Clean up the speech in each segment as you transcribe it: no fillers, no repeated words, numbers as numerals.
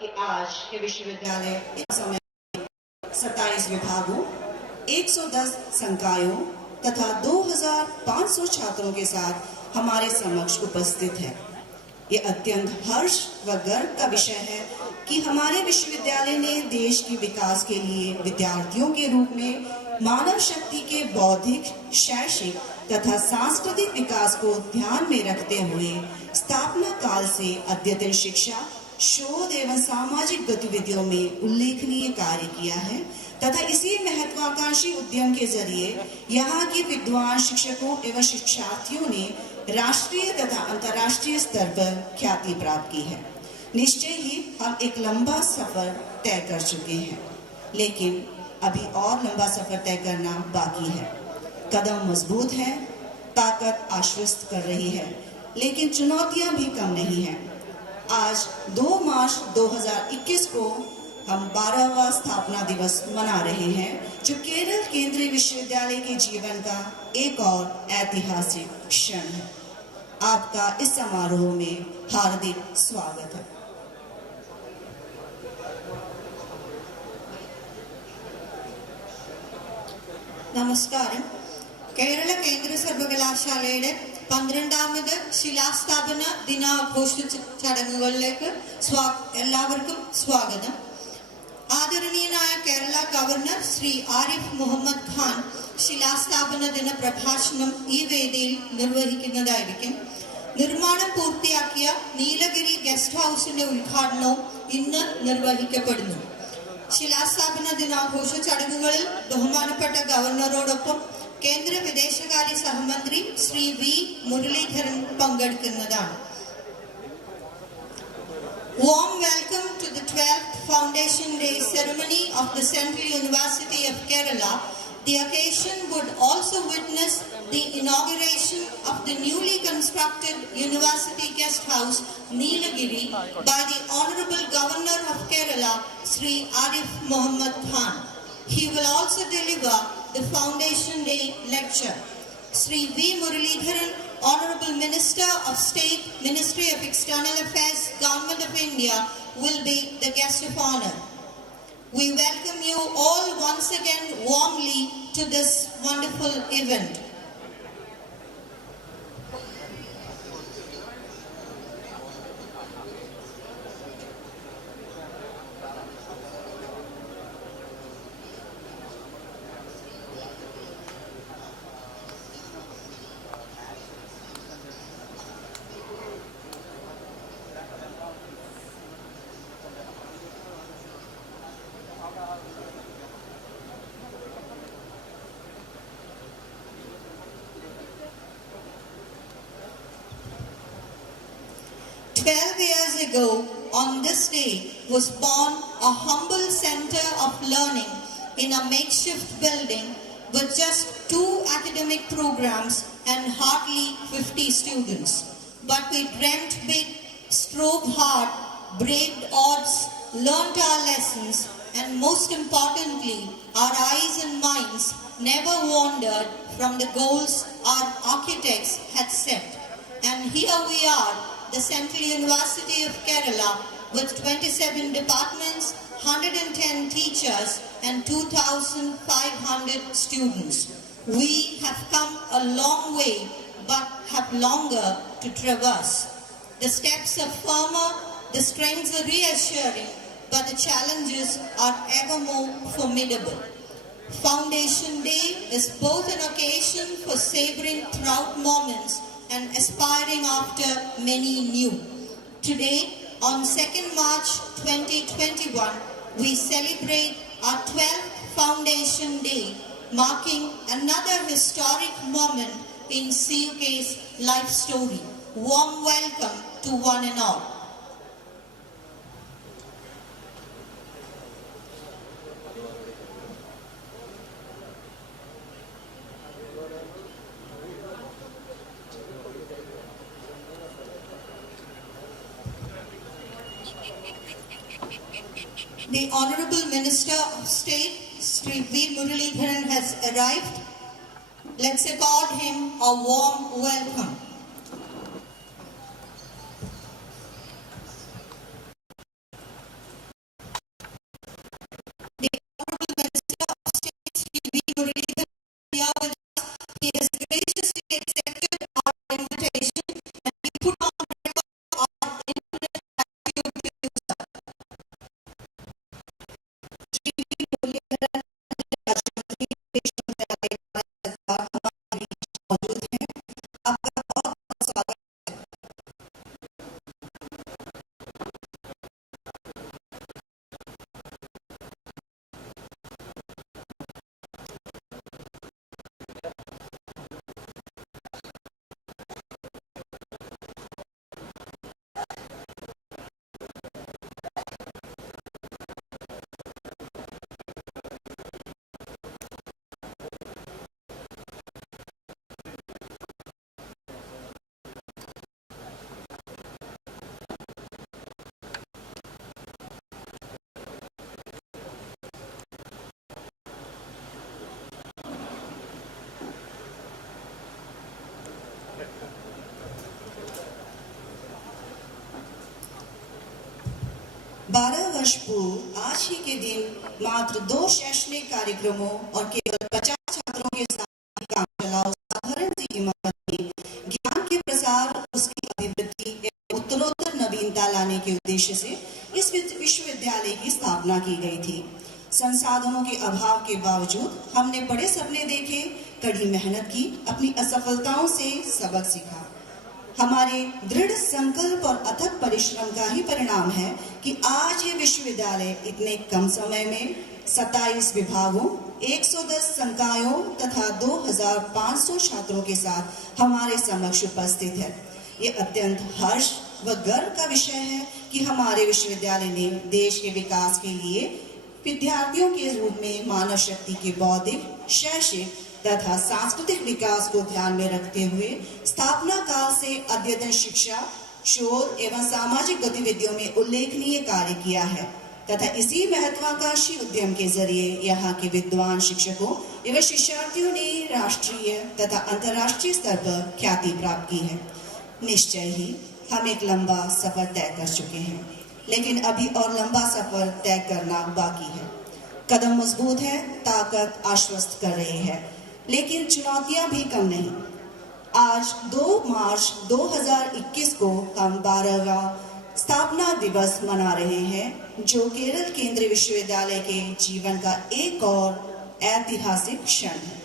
कि आज के विश्वविद्यालय इस समय 27 विभागों, 110 संकायों तथा 2500 छात्रों के साथ हमारे समक्ष उपस्थित है। ये अत्यंत हर्ष व गर्व का विषय है कि हमारे विश्वविद्यालय ने देश के विकास के लिए विद्यार्थियों के रूप में मानव शक्ति के बौद्धिक, शैक्षिक तथा सांस्कृतिक विकास को ध्यान में रखते हुए स्थापना काल से अद्यतन शिक्षा, शोध एवं सामाजिक गतिविधियों में उल्लेखनीय कार्य किया है तथा इसी महत्वाकांक्षी उद्यम के जरिए यहाँ के विद्वान शिक्षकों एवं शिक्षार्थियों ने राष्ट्रीय तथा अंतर्राष्ट्रीय स्तर पर ख्याति प्राप्त की है। निश्चय ही हम एक लंबा सफर तय कर चुके हैं, लेकिन अभी और लंबा सफर तय करना बाकी है। कदम मजबूत है, ताकत आश्वस्त कर रही है, लेकिन चुनौतियां भी कम नहीं हैं। आज 2 मार्च 2021 को हम 12वां स्थापना दिवस मना रहे हैं, जो केरल केंद्रीय विश्वविद्यालय के जीवन का एक और ऐतिहासिक क्षण है। आपका इस समारोह में हार्दिक स्वागत है। നമസ്കാരം. കേരള കേന്ദ്ര സർവകലാശാലയുടെ 12ാമത് ശിലാസ്ഥാപന ദിനാഘോഷ ചടങ്ങുകളിലേക്ക് എല്ലാവർക്കും സ്വാഗതം. ആദരണീയനായ കേരള ഗവർണർ ശ്രീ ആരിഫ് മുഹമ്മദ് ഖാൻ ശിലാസ്ഥാപന ദിന പ്രഭാഷണം ഈ വേദിയിൽ നിർവഹിക്കുന്നതായിരിക്കും. നിർമ്മാണം പൂർത്തിയാക്കിയ നീലഗിരി ഗസ്റ്റ് ഹൗസിന്റെ ഉദ്ഘാടനവും ഇന്ന് നിർവഹിക്കപ്പെടുന്നു. ശിലാസ്ഥാപന ദിനാഘോഷ ചടങ്ങുകളിൽ ബഹുമാനപ്പെട്ട ഗവർണറോടൊപ്പം കേന്ദ്ര വിദേശകാര്യ സഹമന്ത്രി ശ്രീ വി മുരളീധരൻ പങ്കെടുക്കുന്നതാണ്. Warm welcome to the 12th Foundation Day ceremony of the Central University of Kerala. The occasion would also witness the inauguration of the newly constructed University Guest House, Nilagiri, by the Honorable Governor of Kerala, Sri Arif Muhammad Khan. He will also deliver the Foundation Day lecture. Sri V. Muralidharan, Honorable Minister of State, Ministry of External Affairs, Government of India, will be the guest of honor. We welcome you all once again warmly to this wonderful event. Years ago, on this day, was born a humble center of learning in a makeshift building with just 2 academic programs and hardly 50 students. But we dreamt big, strove hard, braved odds, learnt our lessons, and most importantly, our eyes and minds never wandered from the goals our architects had set. And here we are, the Central University of Kerala, with 27 departments, 110 teachers and 2,500 students. We have come a long way, but have longer to traverse. The steps are firmer, the strengths are reassuring, but the challenges are ever more formidable. Foundation Day is both an occasion for savoring proud moments and aspiring after many new. Today, on 2nd March 2021, we celebrate our 12th Foundation Day, marking another historic moment in CUK's life story. Warm welcome to one and all. The Honorable Minister of State, Sri V. Muralidharan, has arrived. Let's accord him a warm welcome. 12 वर्ष पूर्व आज ही के दिन मात्र 2 शैक्षणिक कार्यक्रमों और केवल 50 छात्रों के साथ काम चला साधारण सी इमारत में ज्ञान के प्रसार, उसकी अभिवृद्धि एवं उत्तरोत्तर नवीनता लाने के उद्देश्य से इस विश्वविद्यालय की स्थापना की गई थी। संसाधनों के अभाव के बावजूद हमने बड़े सपने देखे, कड़ी मेहनत की, अपनी असफलताओं से सबक सीखा। हमारे दृढ़ संकल्प और अथक परिश्रम का ही परिणाम है कि आज ये विश्वविद्यालय इतने कम समय में 27 विभागों, 110 संकायों तथा 2500 छात्रों के साथ हमारे समक्ष उपस्थित है। ये अत्यंत हर्ष व गर्व का विषय है कि हमारे विश्वविद्यालय ने देश के विकास के लिए विद्यार्थियों के रूप में मानव शक्ति के बौद्धिक, शैक्षिक तथा सांस्कृतिक विकास को ध्यान में रखते हुए स्थापना काल से अद्यतन शिक्षा, शोध एवं सामाजिक गतिविधियों में उल्लेखनीय कार्य किया है तथा इसी महत्वाकांक्षी उद्यम के जरिए यहाँ के विद्वान शिक्षकों एवं शिक्षार्थियों ने राष्ट्रीय तथा अंतर्राष्ट्रीय स्तर पर ख्याति प्राप्त की है। निश्चय ही हम एक लंबा सफर तय कर चुके हैं, लेकिन अभी और लंबा सफर तय करना बाकी है। कदम मजबूत है, ताकत आश्वस्त कर रही है, लेकिन चुनौतियां भी कम नहीं। आज 2 मार्च 2021 को हम 12वां स्थापना दिवस मना रहे हैं, जो केरल केंद्रीय विश्वविद्यालय के जीवन का एक और ऐतिहासिक क्षण है।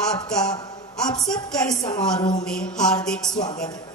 आप सबका इस समारोह में हार्दिक स्वागत है।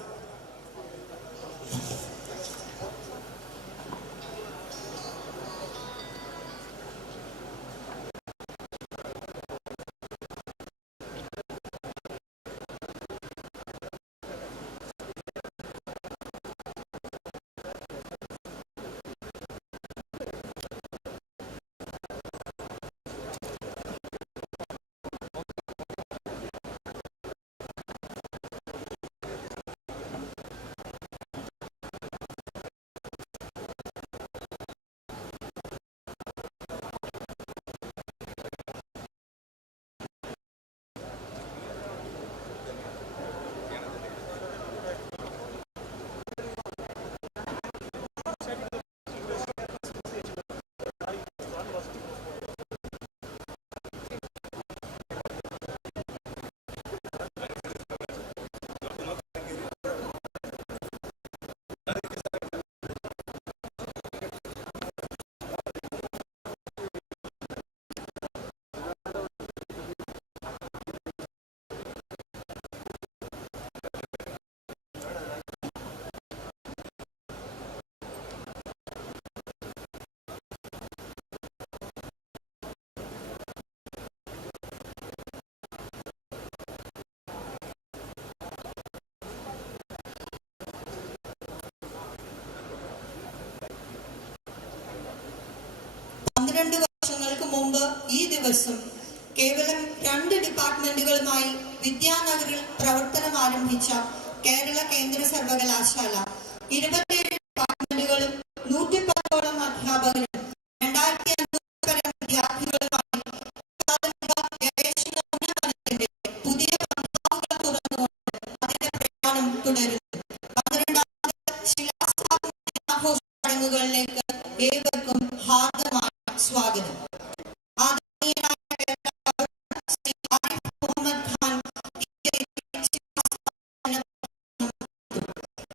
വർഷങ്ങൾക്ക് മുമ്പ് ഈ ദിവസം കേവലം 2 ഡിപ്പാർട്ട്മെന്റുകളുമായി വിദ്യാനഗറിൽ പ്രവർത്തനം ആരംഭിച്ച കേരള കേന്ദ്ര സർവകലാശാല 27 ഡിപ്പാർട്ട്മെന്റുകളും 110ഓളം അധ്യാപകരും 2500 പരം വിദ്യാർത്ഥികളുമായി ഗവേഷണോന്നതത്തിന്റെ പുതിയ പന്ഥാവുകൾ തുറന്നുകൊണ്ട് അതിന്റെ പ്രയാണം തുടരുന്നു. 12ാമത് ശിലാസ്ഥാപന ദിനാഘോഷ ചടങ്ങുകളിലേക്ക് ഏവർക്കും ഹാർദമായ स्वागत।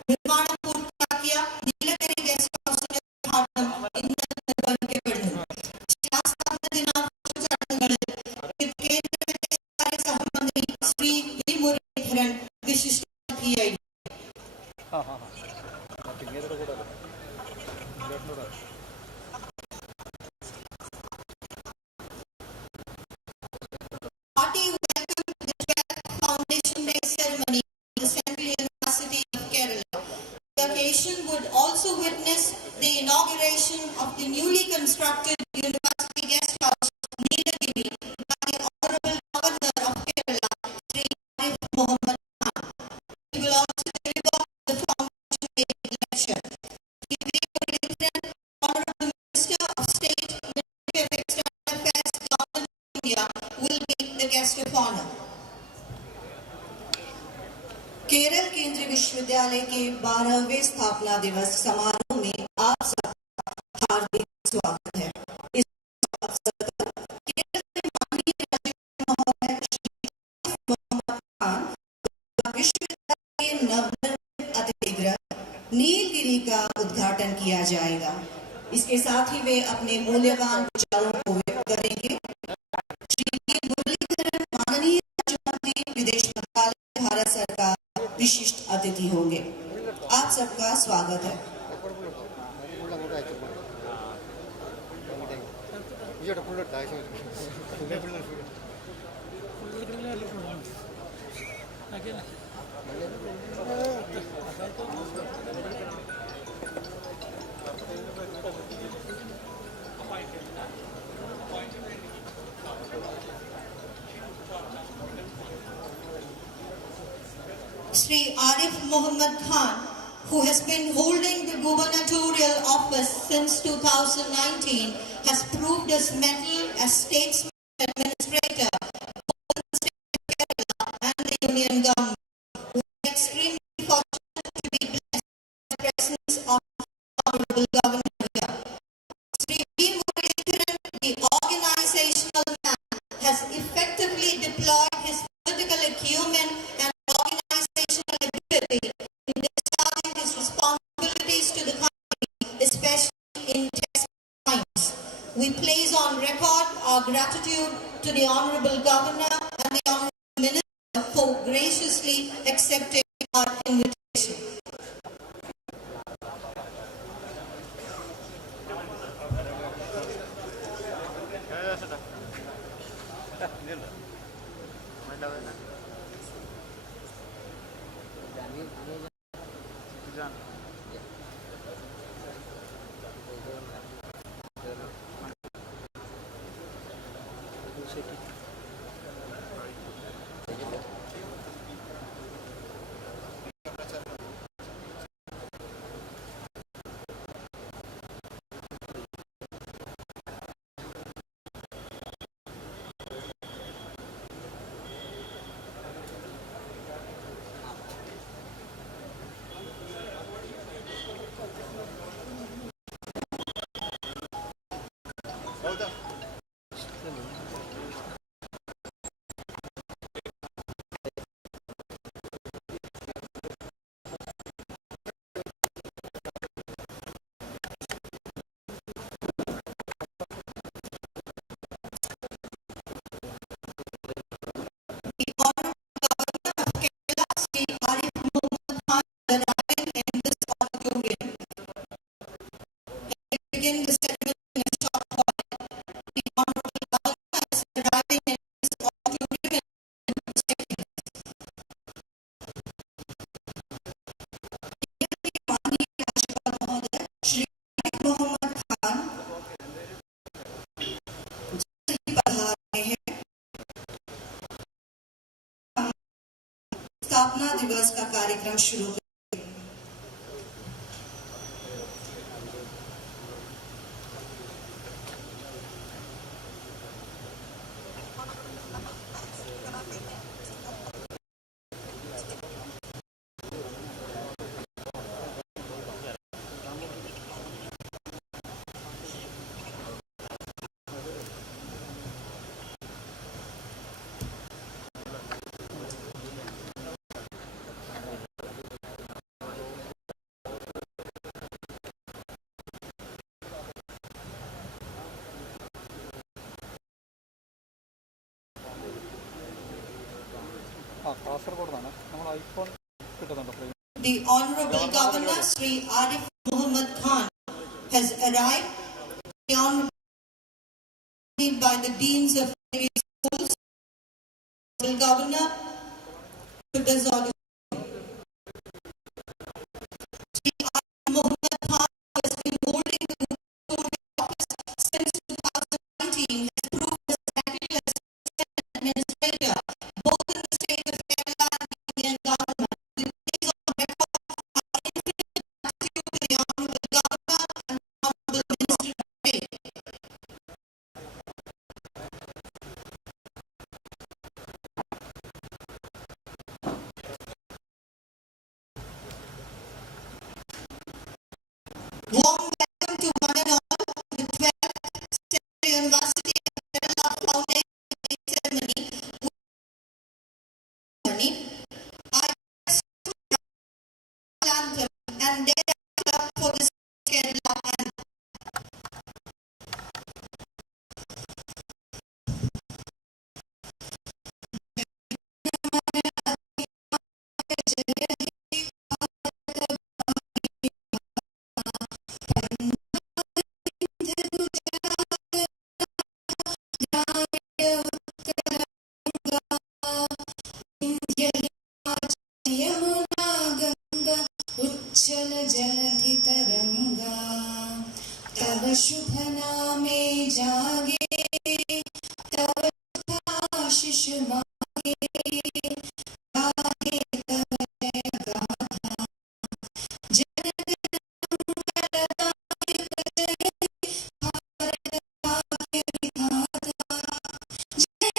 निर्माण पूर्तियाकिയ നീലഗിരി ഗസ്റ്റ് ഹൗസിന്റെ ഉദ്ഘാടനം ഇന്ന് നിർവഹിക്കപ്പെടുന്നു. ശിലാസ്ഥാപന ദിനാഘോഷ ചടങ്ങുകളിൽ കേന്ദ്ര വിദേശകാര്യ സഹമന്ത്രി ശ്രീ വി മുരളീധരൻ വിശിഷ്ടാതിഥിയായി. Party welcomed the 12th Foundation Day ceremony at the Central University of Kerala. The occasion would also witness the inauguration of the newly constructed University Guest House, Nilagiri, by the Honorable Governor of Kerala, Sri Arif Mohammed Khan. We will also deliver the Foundation Day lecture. Sri V. Murugatharan, Honorable Minister of State, Ministry of External Affairs, Government of India, will be the guest of honor. Kerala केंद्रीय विश्वविद्यालय के 12वें स्थापना दिवस समारोह में आप सब इसके साथ ही वे अपने मूल्यवान विचारों को व्यक्त करेंगे। श्री मुरलीधरन माननीय राज्यमंत्री विदेश मंत्रालय भारत सरकार विशिष्ट अतिथि होंगे। आप सबका स्वागत है। Sri Arif Muhammad Khan, who has been holding the gubernatorial office since 2019, has proved his mettle as statesman and administrator both in the state of Kerala and the union government. We are extremely fortunate to be blessed with the presence of Honorable Governor here. Sri V. Muralidharan, the organizational man, has effectively deployed his political acumen and organizational ability in discharging his responsibilities to the country, especially in test times. We place on record our gratitude to the Honorable Governor and the Honorable Minister for graciously accepting our invitation. The Honorable Governor of Kerala, Sri Arif Muhammad Khan, is arriving in this auditorium. Let me begin the ceremony in a short while. The Honorable Governor is arriving in this auditorium in a second. माननीय राज्यपाल महोदय श्री आरिफ मोहम्मद खान जल्द ही पधार रहे हैं। हम स्थापना दिवस का कार्यक्रम शुरू करेंगे। The Honorable Governor Sri Arif Muhammad Khan has arrived. The Honorable by the deans of various schools. Honorable Governor to this auditorium. Sri Arif Muhammad Khan has been holding the gubernatorial office since 2019. Has proved his mettle as administrator both in the state of Kerala and the union government. We place on record our infinite gratitude to the Honorable Governor and the Honorable Minister of State. Yamuna Ganga उच्चल जलधि तरंगा तव शुभ नामे जागे तव आशीष मांगे गाहे तव जय गाथा जन गण मंगलदायक जय भारत भाग्य विधाता जय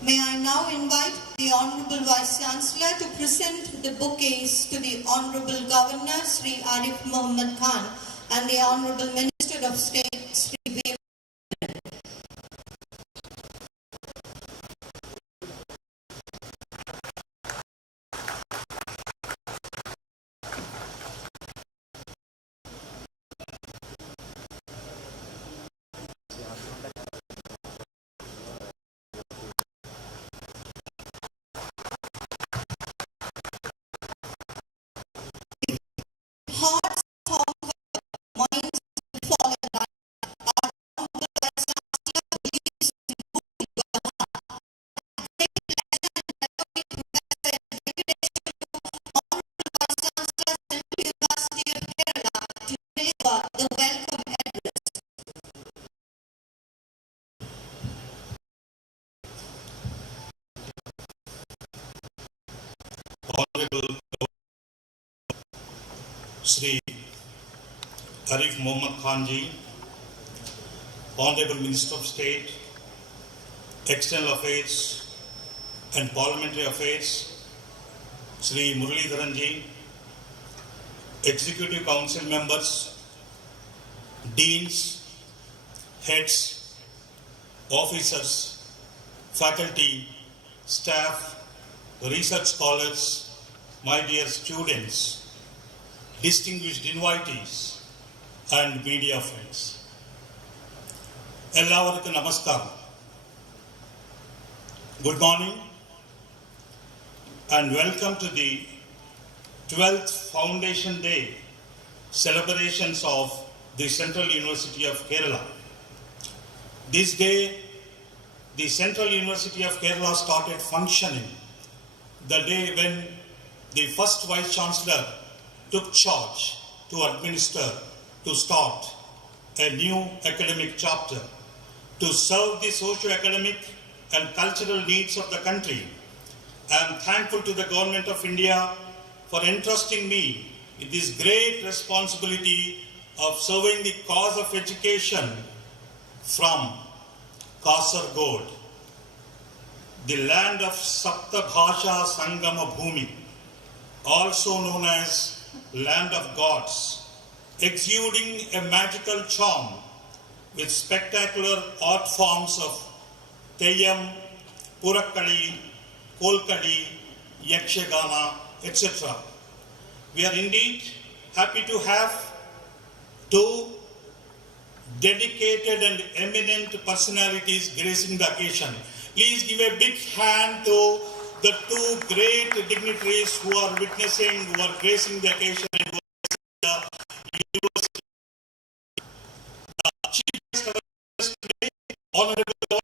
May I now invite the Honorable Vice Chancellor to present the bouquets to the Honorable Governor Sri Arif Mohammed Khan and the Honorable Minister of State Sri V. Hearts conquer, minds fall in line. Our Honorable Vice Chancellor believes in moving the heart. Great pleasure and welcoming Professor Venkateshwar, Honorable Vice Chancellor, Central University of Kerala, to deliver the welcome address. Honorable Sri Arif Mohammad Khan ji, Honorable Minister of State, External Affairs and Parliamentary Affairs, Sri Muralidharan ji, Executive Council members, deans, heads, officers, faculty, staff, research scholars, my dear students, distinguished invitees, and media friends. എല്ലാവർക്കും നമസ്കാരം. Good morning and welcome to the 12th Foundation Day celebrations of the Central University of Kerala. This day, the Central University of Kerala started functioning the day when the first Vice Chancellor took charge to administer, to start a new academic chapter to serve the socio-academic and cultural needs of the country. I am thankful to the Government of India for entrusting me with this great responsibility of serving the cause of education from Kasaragod, the land of Saptabhasha Sangama Bhumi, also known as land of gods, exuding a magical charm with spectacular art forms of Teyyam, Purakali, Kolkali, Yakshagana, etc. We are indeed happy to have two dedicated and eminent personalities gracing the occasion. Please give a big hand to the two great dignitaries who are witnessing, who are gracing the occasion. Honorable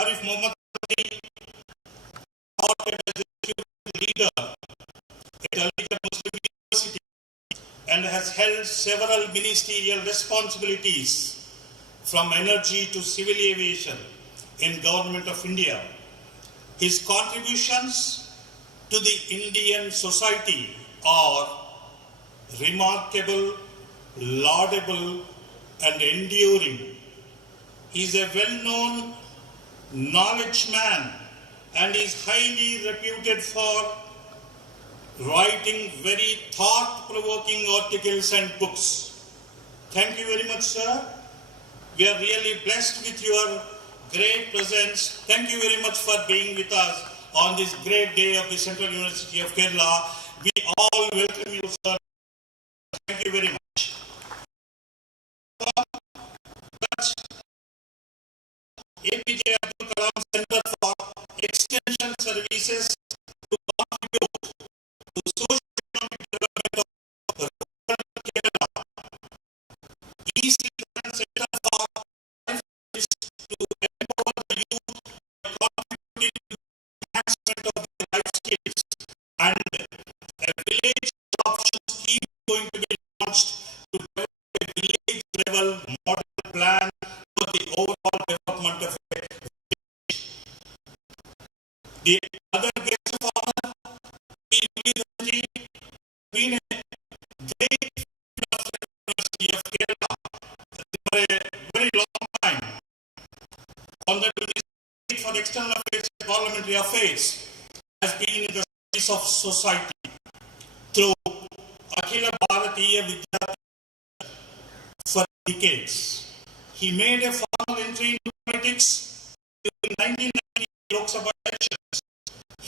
Arif Mohammad Khan, as a student leader at Aligarh Muslim University and has held several ministerial responsibilities from energy to civil aviation in Government of India. His contributions to the Indian society are remarkable, laudable, and enduring. He is a well-known knowledge man and is highly reputed for writing very thought-provoking articles and books. Thank you very much, sir. We are really blessed with your great presence. Thank you very much for being with us on this great day of the Central University of Kerala. We all welcome you, sir. Thank you very much. APJ Abdul Kalam Center for Extension Services to contribute to socio-economic development of rural Kerala. East Eastern Center for to empower the youth by contributing to the enhancement of their life skills, and a village adoption scheme going to be launched to develop a village level model plan for the overall development of a village. The other guest of honor, P. been a great friend of the University of Kerala for a very long time. Honorable Minister for External Affairs and Parliamentary Affairs has been in the service of society through Akhila Bharatiya Vidyarthi for decades. He made a formal entry into politics during 1990 Lok Sabha elections.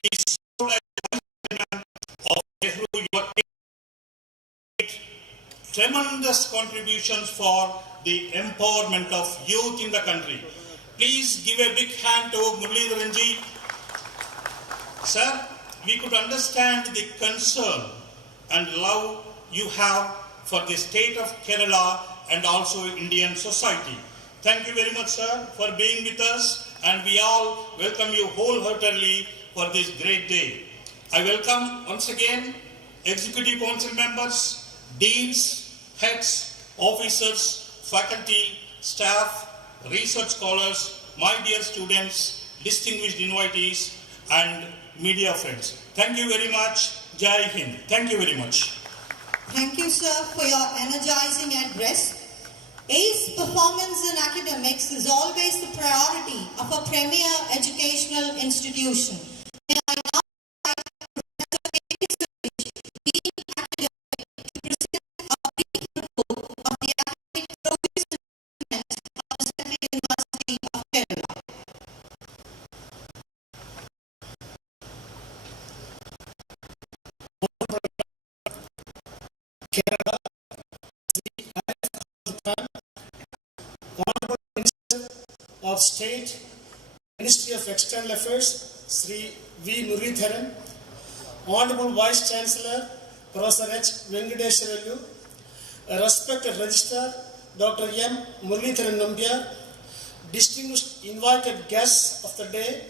He served as vice chairman of Nehru Yuva Kendra. Tremendous contributions for the empowerment of youth in the country. Please give a big hand to Muralidharan ji. Sir, we could understand the concern and love you have for the state of Kerala and also Indian society. Thank you very much, sir, for being with us, and we all welcome you wholeheartedly for this great day. I welcome once again Executive Council members, deans, heads, officers, faculty, staff, research scholars, my dear students, distinguished invitees, and media friends. Thank you very much. Jai Hind. Thank you very much. Thank you, sir, for your energizing address. Ace performance in academics is always the priority of a premier educational institution. May I now invite Professor K.P. Suresh, Dean Academic, to present a brief report of the academic progress and achievements of the Central University of Kerala. Kerala, Honorable Minister of State, Ministry of External Affairs, Sri V. Muralidharan, Honorable Vice Chancellor, Professor H. Venkateswarlu, respected Registrar, Dr. M. Muralidharan Nambiar, distinguished invited guests of the day,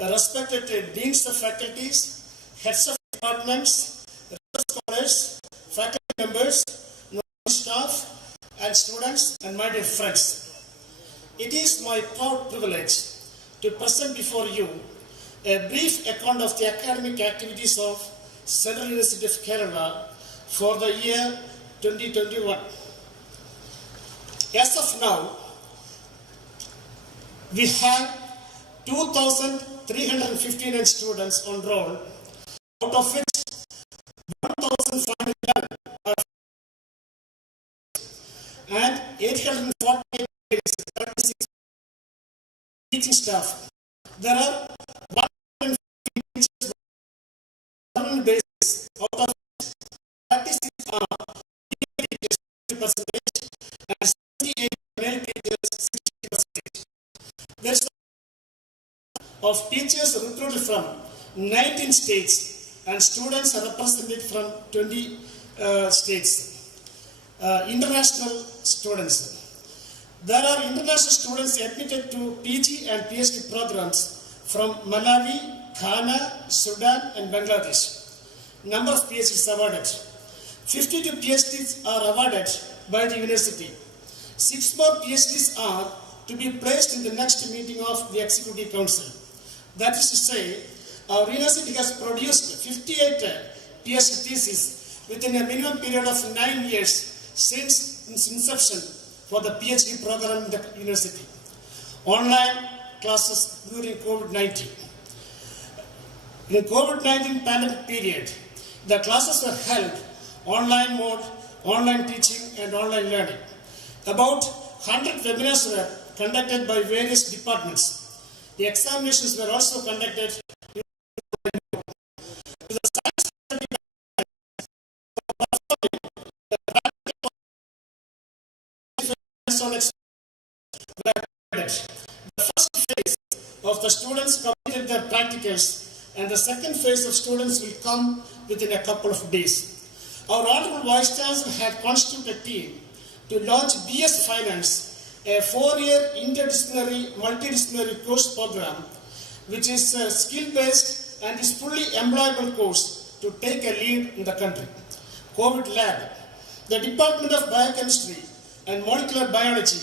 respected Deans of Faculties, Heads of Departments, scholars, faculty members, staff, and students, and my dear friends. It is my proud privilege to present before you a brief account of the academic activities of Central University of Kerala for the year 2021. As of now, we have 2,359 students on roll, out of which 1,511 are and 848 teaching staff. There are 150 teachers on a basis, out of which 36 are female teachers 50% and 78 male teachers 60%. There is of teachers recruited from 19 states and students are represented from 20 states. International students. There are international students admitted to PG and PhD programs from Malawi, Ghana, Sudan, and Bangladesh. Number of PhDs awarded. 52 PhDs are awarded by the university. 6 more PhDs are to be placed in the next meeting of the Executive Council. That is to say, our university has produced 58 PhD theses within a minimum period of 9 years since its inception for the PhD program in the university. Online classes during COVID-19. In the COVID-19 pandemic period, the classes were held online mode, online teaching and online learning. About 100 webinars were conducted by various departments. The examinations were also conducted with the science the first phase of the students completed their practicals and the second phase of students will come within a couple of days. Our Honorable Vice Chancellor had constituted a team to launch BS Finance, a 4-year interdisciplinary, multidisciplinary course program which is skill-based and is fully employable course to take a lead in the country. COVID Lab. The Department of Biochemistry and Molecular Biology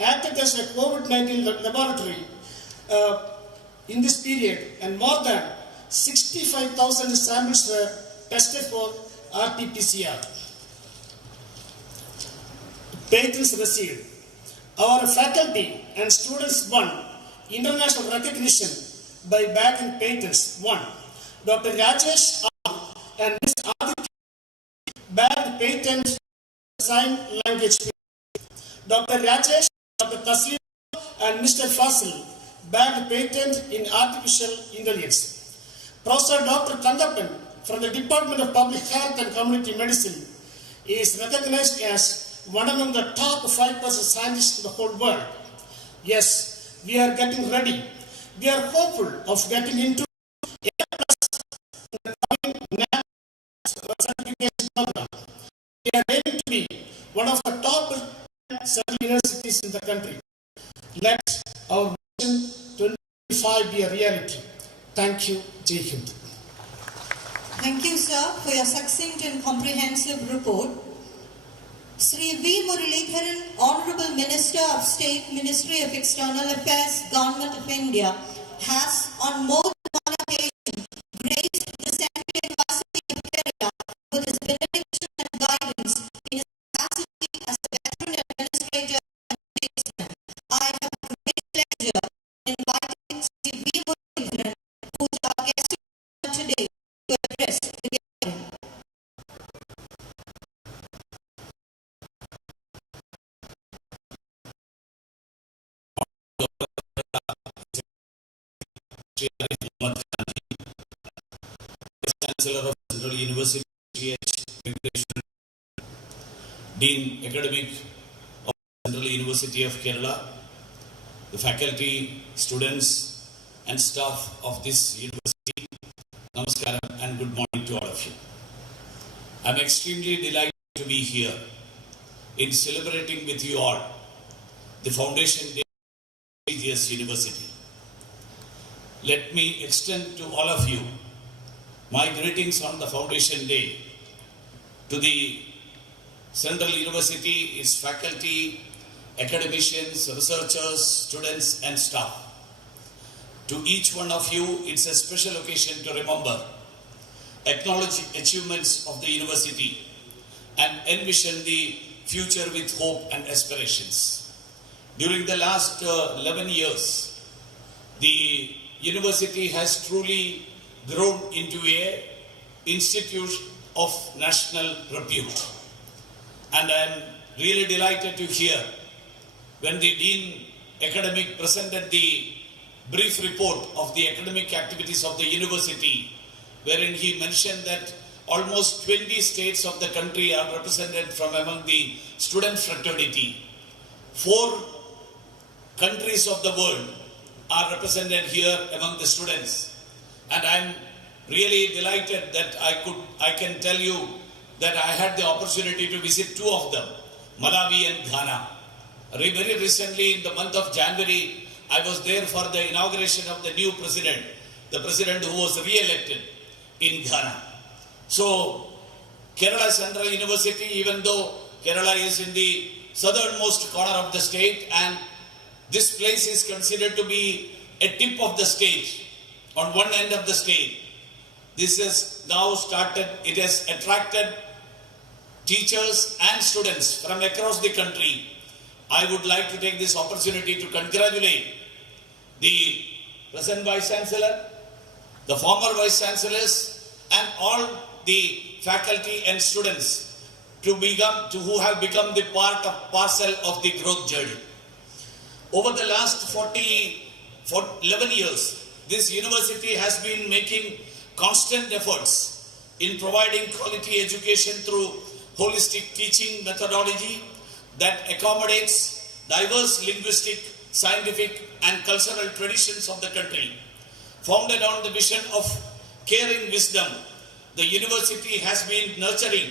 acted as a COVID-19 laboratory in this period and more than 65,000 samples were tested for RT-PCR. Patents received. Our faculty and students won international recognition by bagging patents. 1. Dr. Rajesh R. and Ms. Aditya bagged patent sign language. Dr. Rajesh, Dr. Taslim and Mr. Fasil bagged patent in artificial intelligence. Professor Dr. Kandappan from the Department of Public Health and Community Medicine is recognized as one among the top 5% scientists in the whole world. Yes, we are getting ready. We are hopeful of getting into A+ in the coming NAAC certification program. We are aiming to be one of the top 7 universities in the country. Let our vision 25 be a reality. Thank you, Jai Hind. Thank you, sir, for your succinct and comprehensive report. Sri V. Muralidharan, Honorable Minister of State, Ministry of External Affairs, Government of India, has on more than one occasion graced the Central University of Kerala with his benediction and Sri Arif Muhammad Khan, Vice Chancellor of Central University, Dean Academic of Central University of Kerala, the faculty, students and staff of this university, Namaskaram and good morning to all of you. I am extremely delighted to be here in celebrating with you all the Foundation Day of prestigious university. Let me extend to all of you my greetings on the Foundation Day to the Central University, its faculty, academicians, researchers, students and staff. To each one of you, it's a special occasion to remember, acknowledge achievements of the university and envision the future with hope and aspirations. During the last 11 years, the university has truly grown into an institute of national repute. And I am really delighted to hear when the Dean Academic presented the brief report of the academic activities of the university, wherein he mentioned that almost 20 states of the country are represented from among the student fraternity. 4 countries of the world are represented here among the students. And I am really delighted that I can tell you that I had the opportunity to visit 2 of them, Malawi and Ghana. Very recently, in the month of January, I was there for the inauguration of the new president, the president who was re-elected in Ghana. So, Kerala Central University, even though Kerala is in the southernmost corner of the state and this place is considered to be a tip of the state, on one end of the state, this has now started, it has attracted teachers and students from across the country. I would like to take this opportunity to congratulate the present Vice Chancellor, the former Vice Chancellors and all the faculty and students who have become the parcel of the growth journey. Over the last 11 years, this university has been making constant efforts in providing quality education through holistic teaching methodology that accommodates diverse linguistic, scientific and cultural traditions of the country. Founded on the vision of caring wisdom, the university has been nurturing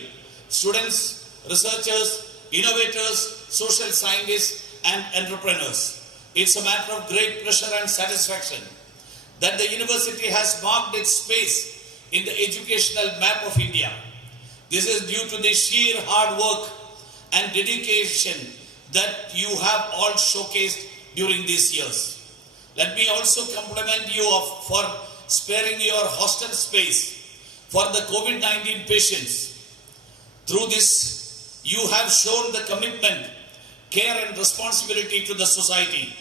students, researchers, innovators, social scientists and entrepreneurs. It's a matter of great pleasure and satisfaction that the university has marked its space in the educational map of India. This is due to the sheer hard work and dedication that you have all showcased during these years. Let me also compliment you for sparing your hostel space for the COVID-19 patients. Through this, you have shown the commitment, care and responsibility to the society.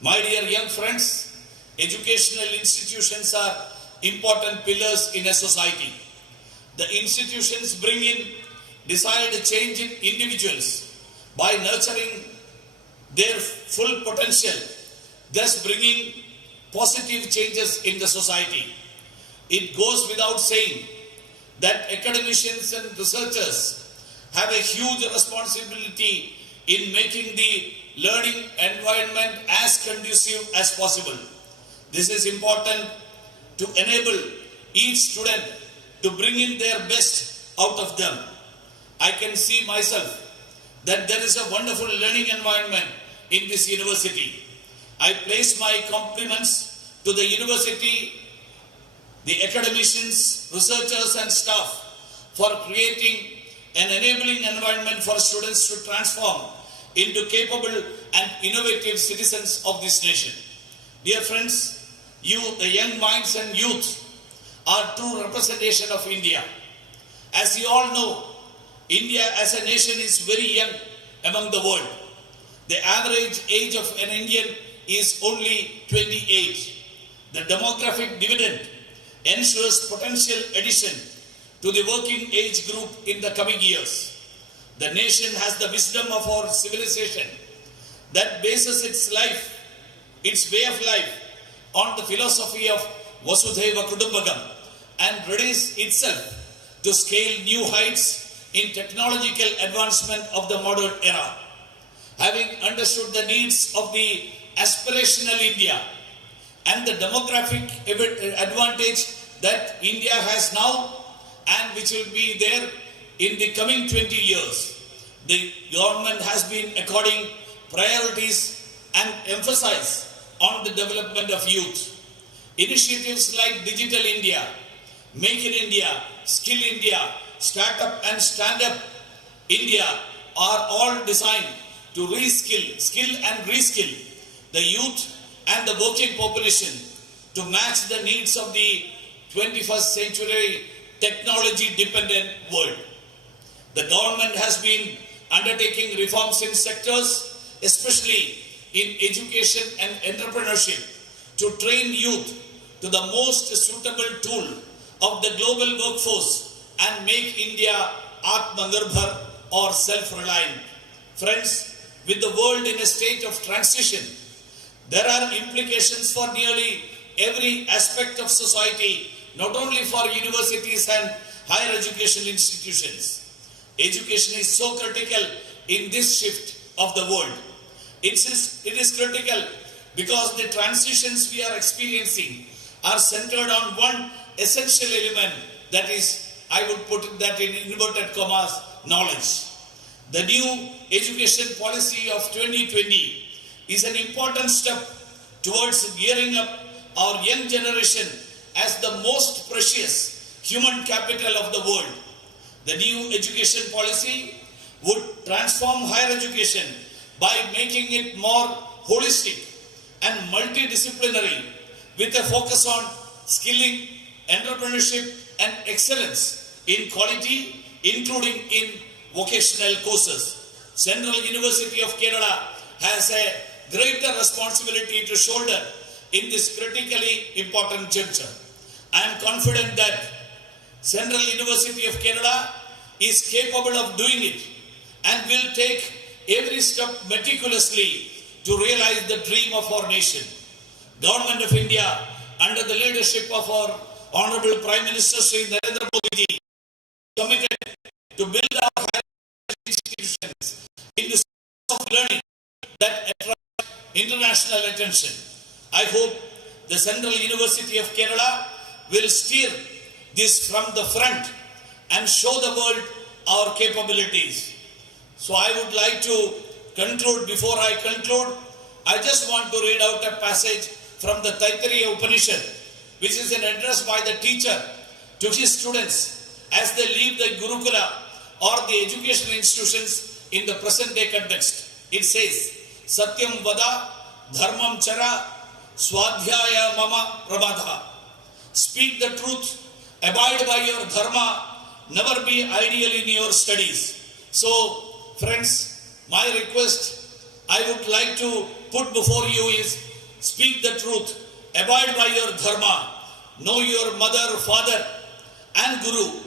My dear young friends, educational institutions are important pillars in a society. The institutions bring in desired change in individuals by nurturing their full potential, thus bringing positive changes in the society. It goes without saying that academicians and researchers have a huge responsibility in making the learning environment as conducive as possible. This is important to enable each student to bring in their best out of them. I can see myself that there is a wonderful learning environment in this university. I place my compliments to the university, the academicians, researchers and staff for creating an enabling environment for students to transform into capable and innovative citizens of this nation. Dear friends, you, the young minds and youth, are true representation of India. As you all know, India as a nation is very young among the world. The average age of an Indian is only 28. The demographic dividend ensures potential addition to the working age group in the coming years. The nation has the wisdom of our civilization that bases its life, its way of life, on the philosophy of Vasudhaiva Kudumbakam and readies itself to scale new heights in technological advancement of the modern era. Having understood the needs of the aspirational India and the demographic advantage that India has now and which will be there in the coming 20 years, the government has been according priorities and emphasis on the development of youth. Initiatives like Digital India, Make in India, Skill India, Startup and Stand Up India are all designed to skill and reskill the youth and the working population to match the needs of the 21st century technology-dependent world. The government has been undertaking reforms in sectors, especially in education and entrepreneurship, to train youth to the most suitable tool of the global workforce and make India Atmanirbhar or self-reliant. Friends, with the world in a state of transition, there are implications for nearly every aspect of society, not only for universities and higher education institutions. Education is so critical in this shift of the world. It is critical because the transitions we are experiencing are centered on one essential element, that is, I would put that in inverted commas, knowledge. The new education policy of 2020 is an important step towards gearing up our young generation as the most precious human capital of the world. The new education policy would transform higher education by making it more holistic and multidisciplinary with a focus on skilling, entrepreneurship and excellence in quality, including in vocational courses. Central University of Kerala has a greater responsibility to shoulder in this critically important juncture. I am confident that Central University of Kerala is capable of doing it and will take every step meticulously to realize the dream of our nation. Government of India, under the leadership of our Honorable Prime Minister Sri Narendra Modi ji, committed to build our higher institutions in the space of learning that attract international attention. I hope the Central University of Kerala will steer this from the front and show the world our capabilities. So I would like to conclude. Before I conclude, I just want to read out a passage from the Taittiriya Upanishad, which is an address by the teacher to his students as they leave the Gurukula or the educational institutions in the present day context. It says, Satyam Vada, Dharmam Chara, Swadhyaya Mama Prabadha. Speak the truth, abide by your dharma, never be ideal in your studies. So, friends, my request I would like to put before you is, speak the truth, abide by your dharma, know your mother, father and guru,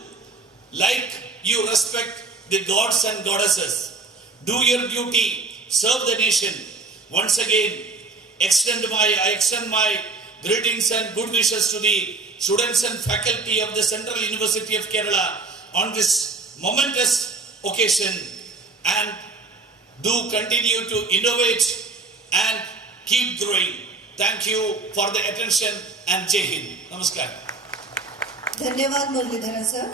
like you respect the gods and goddesses. Do your duty, serve the nation. Once again, I extend my greetings and good wishes to the students and faculty of the Central University of Kerala on this momentous occasion, and do continue to innovate and keep growing. Thank you for the attention and Jai Hind. Namaskar. धन्यवाद Muraleedharan sir,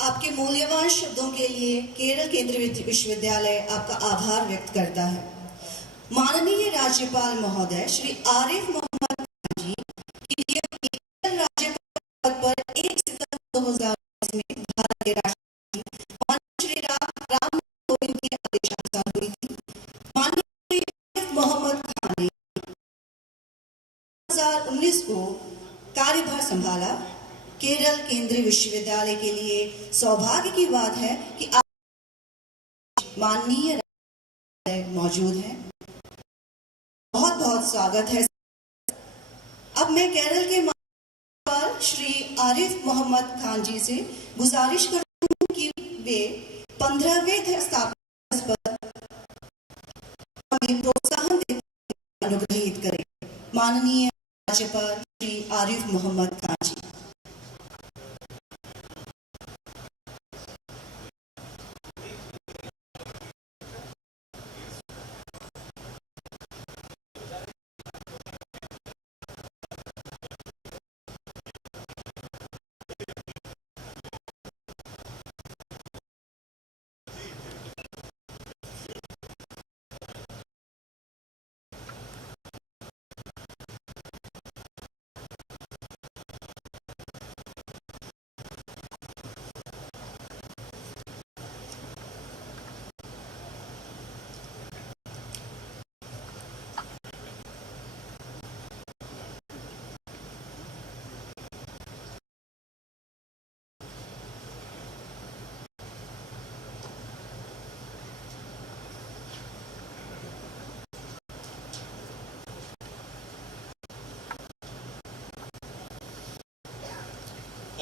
आपके मूल्यवान शब्दों के लिए केरल केंद्रीय विश्वविद्यालय आपका आभार व्यक्त करता है। माननीय राज्यपाल महोदय श्री आरिफ मोहम्मद खान जी की नियुक्ति केरल राज्यपाल पद पर 1 सितंबर 2019 में भारत के राष्ट्रपति माननीय श्री राम कोविंद के आदेशानुसार हुई थी। माननीय आरिफ मोहम्मद खान ने 2019 को कार्यभार संभाला। केरल केंद्रीय विश्वविद्यालय के लिए सौभाग्य की बात है कि आज माननीय मौजूद हैं। बहुत बहुत स्वागत है। अब मैं केरल के राज्यपाल श्री आरिफ मोहम्मद खान जी से गुजारिश करती हूं कि वे 15वें स्थापना दिवस पर हमें प्रोत्साहन देते हुए अनुग्रहित करें। माननीय राज्यपाल श्री आरिफ मोहम्मद खान जी।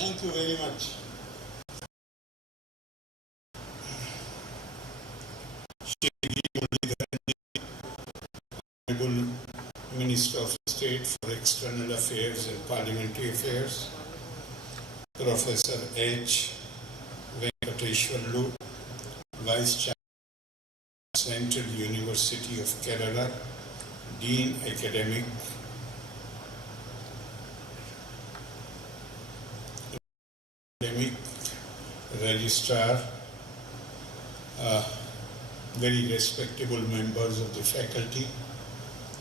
Thank you very much. Honorable Minister of State for External Affairs and Parliamentary Affairs, Professor H. Venkateshwarlu, Vice Chancellor, Central University of Kerala, Dean Academic, Registrar, very respectable members of the faculty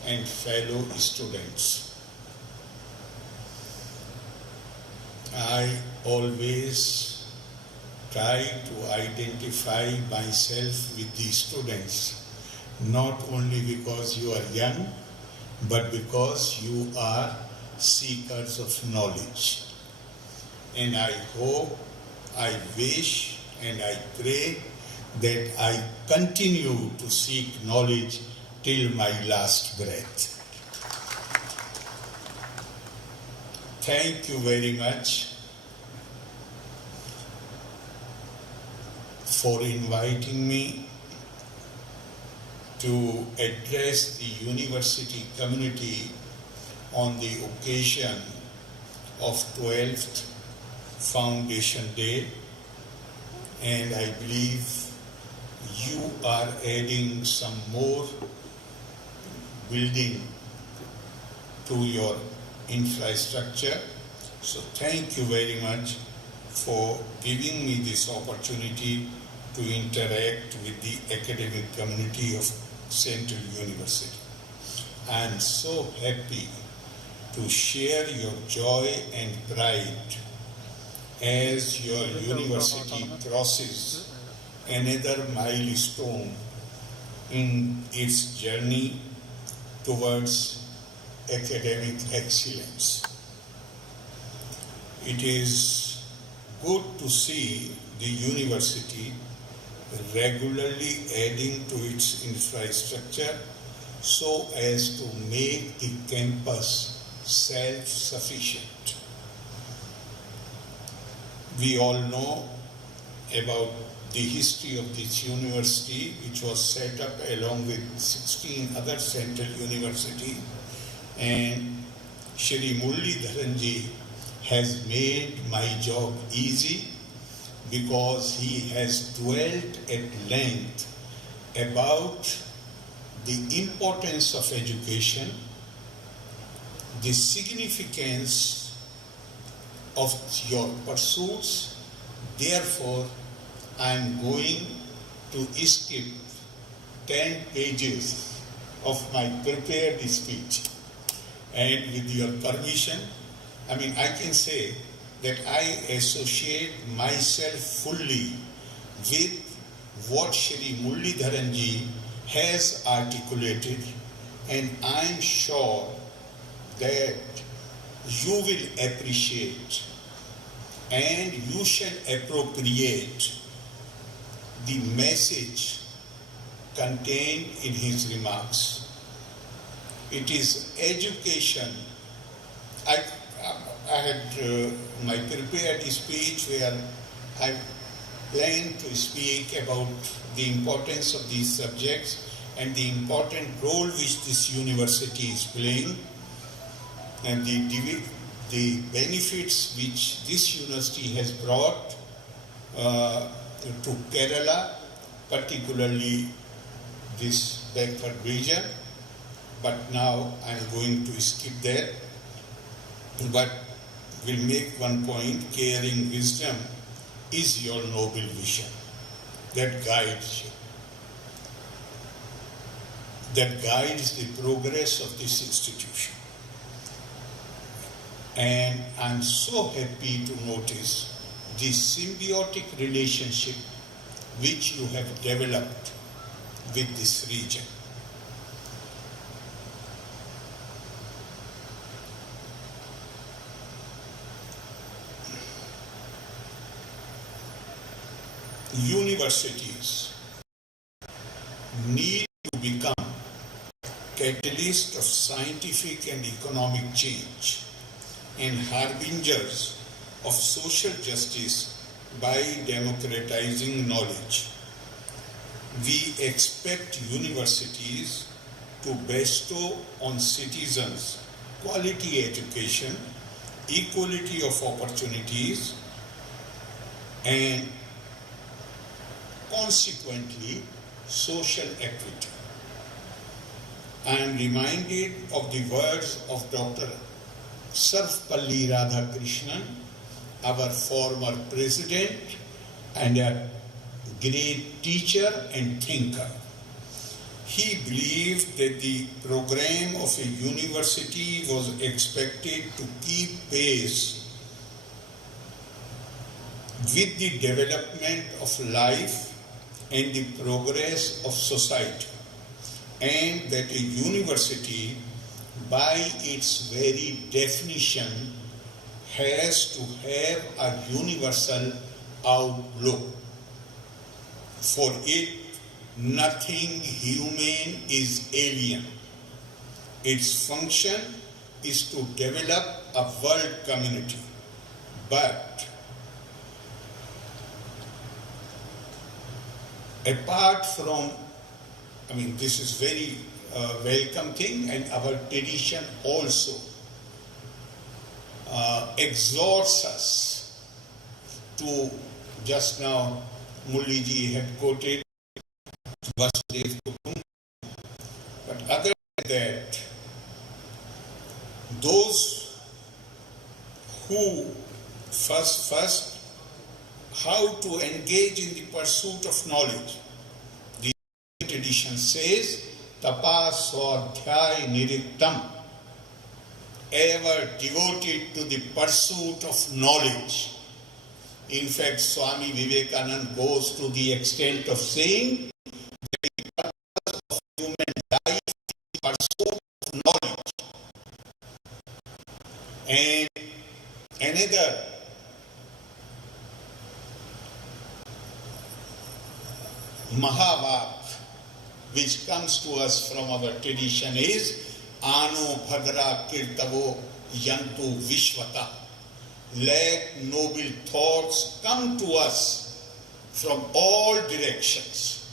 and fellow students. I always try to identify myself with the students, not only because you are young, but because you are seekers of knowledge. And I hope, I wish, and I pray that I continue to seek knowledge till my last breath. Thank you very much for inviting me to address the university community on the occasion of 12th Foundation Day, and I believe you are adding some more building to your infrastructure. So thank you very much for giving me this opportunity to interact with the academic community of Central University. I am so happy to share your joy and pride as your university crosses another milestone in its journey towards academic excellence. It is good to see the university regularly adding to its infrastructure so as to make the campus self-sufficient. We all know about the history of this university, which was set up along with 16 other central universities, and Shri Muralidharanji has made my job easy because he has dwelt at length about the importance of education, the significance of your pursuits. Therefore, I am going to skip 10 pages of my prepared speech. And with your permission, I can say that I associate myself fully with what Shri Muralidharanji has articulated, and I am sure that you will appreciate and you shall appropriate the message contained in his remarks. It is education. I had my prepared speech where I planned to speak about the importance of these subjects and the important role which this university is playing. and the benefits which this university has brought to Kerala, particularly this backward region, but now I am going to skip there, but will make one point: caring wisdom is your noble vision that guides you, that guides the progress of this institution. And I'm so happy to notice the symbiotic relationship which you have developed with this region. Universities need to become catalyst of scientific and economic change and harbingers of social justice by democratizing knowledge. We expect universities to bestow on citizens quality education, equality of opportunities, and consequently social equity. I am reminded of the words of Dr. Sarvepalli Radhakrishnan, our former president and a great teacher and thinker. He believed that the program of a university was expected to keep pace with the development of life and the progress of society, and that a university, by its very definition, has to have a universal outlook. For it, nothing human is alien. Its function is to develop a world community. But apart from, this is very welcome thing, and our tradition also exhorts us to, just now Mulli had quoted Vasudev Kutumbakam, but other than that, those who first how to engage in the pursuit of knowledge. The tradition says, tapas swadhyay niriktam, ever devoted to the pursuit of knowledge. In fact, Swami Vivekananda goes to the extent of saying that the purpose of human life is the pursuit of knowledge. And another Mahavak which comes to us from our tradition is Ano Bhadra Kirtavo Yantu Vishwata. Let noble thoughts come to us from all directions.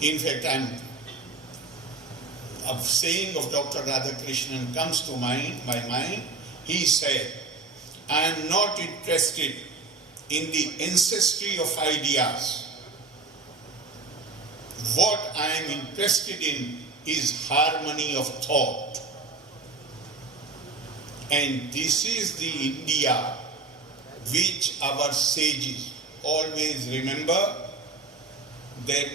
In fact, a saying of Dr. Radhakrishnan comes to my mind. He said, I am not interested in the ancestry of ideas. What I am interested in is harmony of thought. And this is the India which our sages always remember, that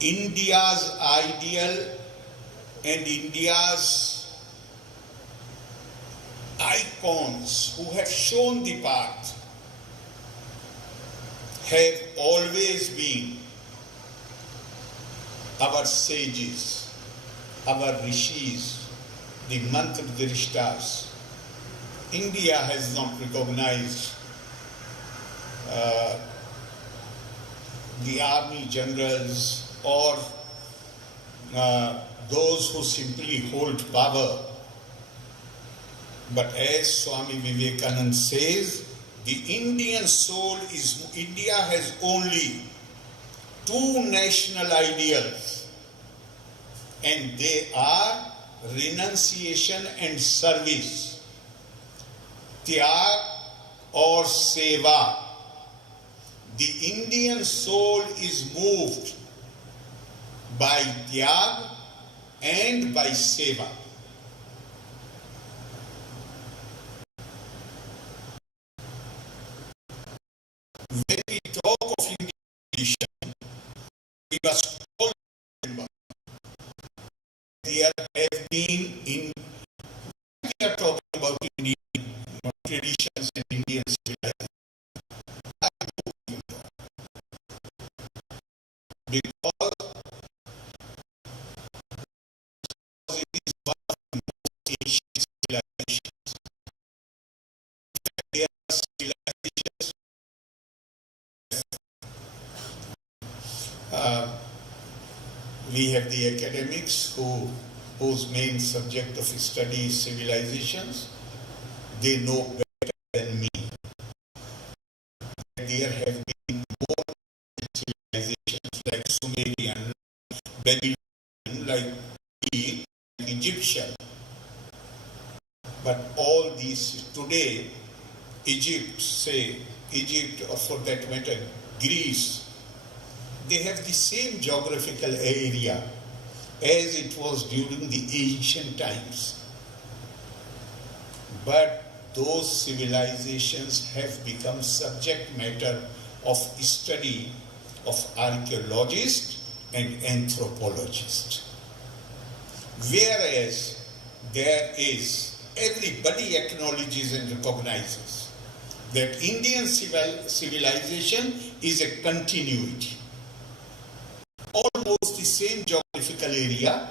India's ideal and India's icons who have shown the path have always been our sages, our rishis, the mantra drishtas. India has not recognized the army generals or those who simply hold power. But as Swami Vivekananda says, the Indian soul is, India has only two national ideals, and they are renunciation and service. Tyag or seva. The Indian soul is moved by tyag and by seva. When we talk of Indian tradition, we must all remember there have been in we are talking about Indian traditions and Indian civilization. Because it is one of the most ancient civilizations. There are civilizations. We have the academics whose main subject of study is civilizations. They know better than me. There have been more civilizations like Sumerian, Babylonian, like Greek, Egyptian. But all these today, Egypt, or for that matter, Greece, they have the same geographical area as it was during the ancient times. But those civilizations have become subject matter of study of archaeologists and anthropologists. Whereas everybody acknowledges and recognizes that Indian civilization is a continuity. Almost the same geographical area.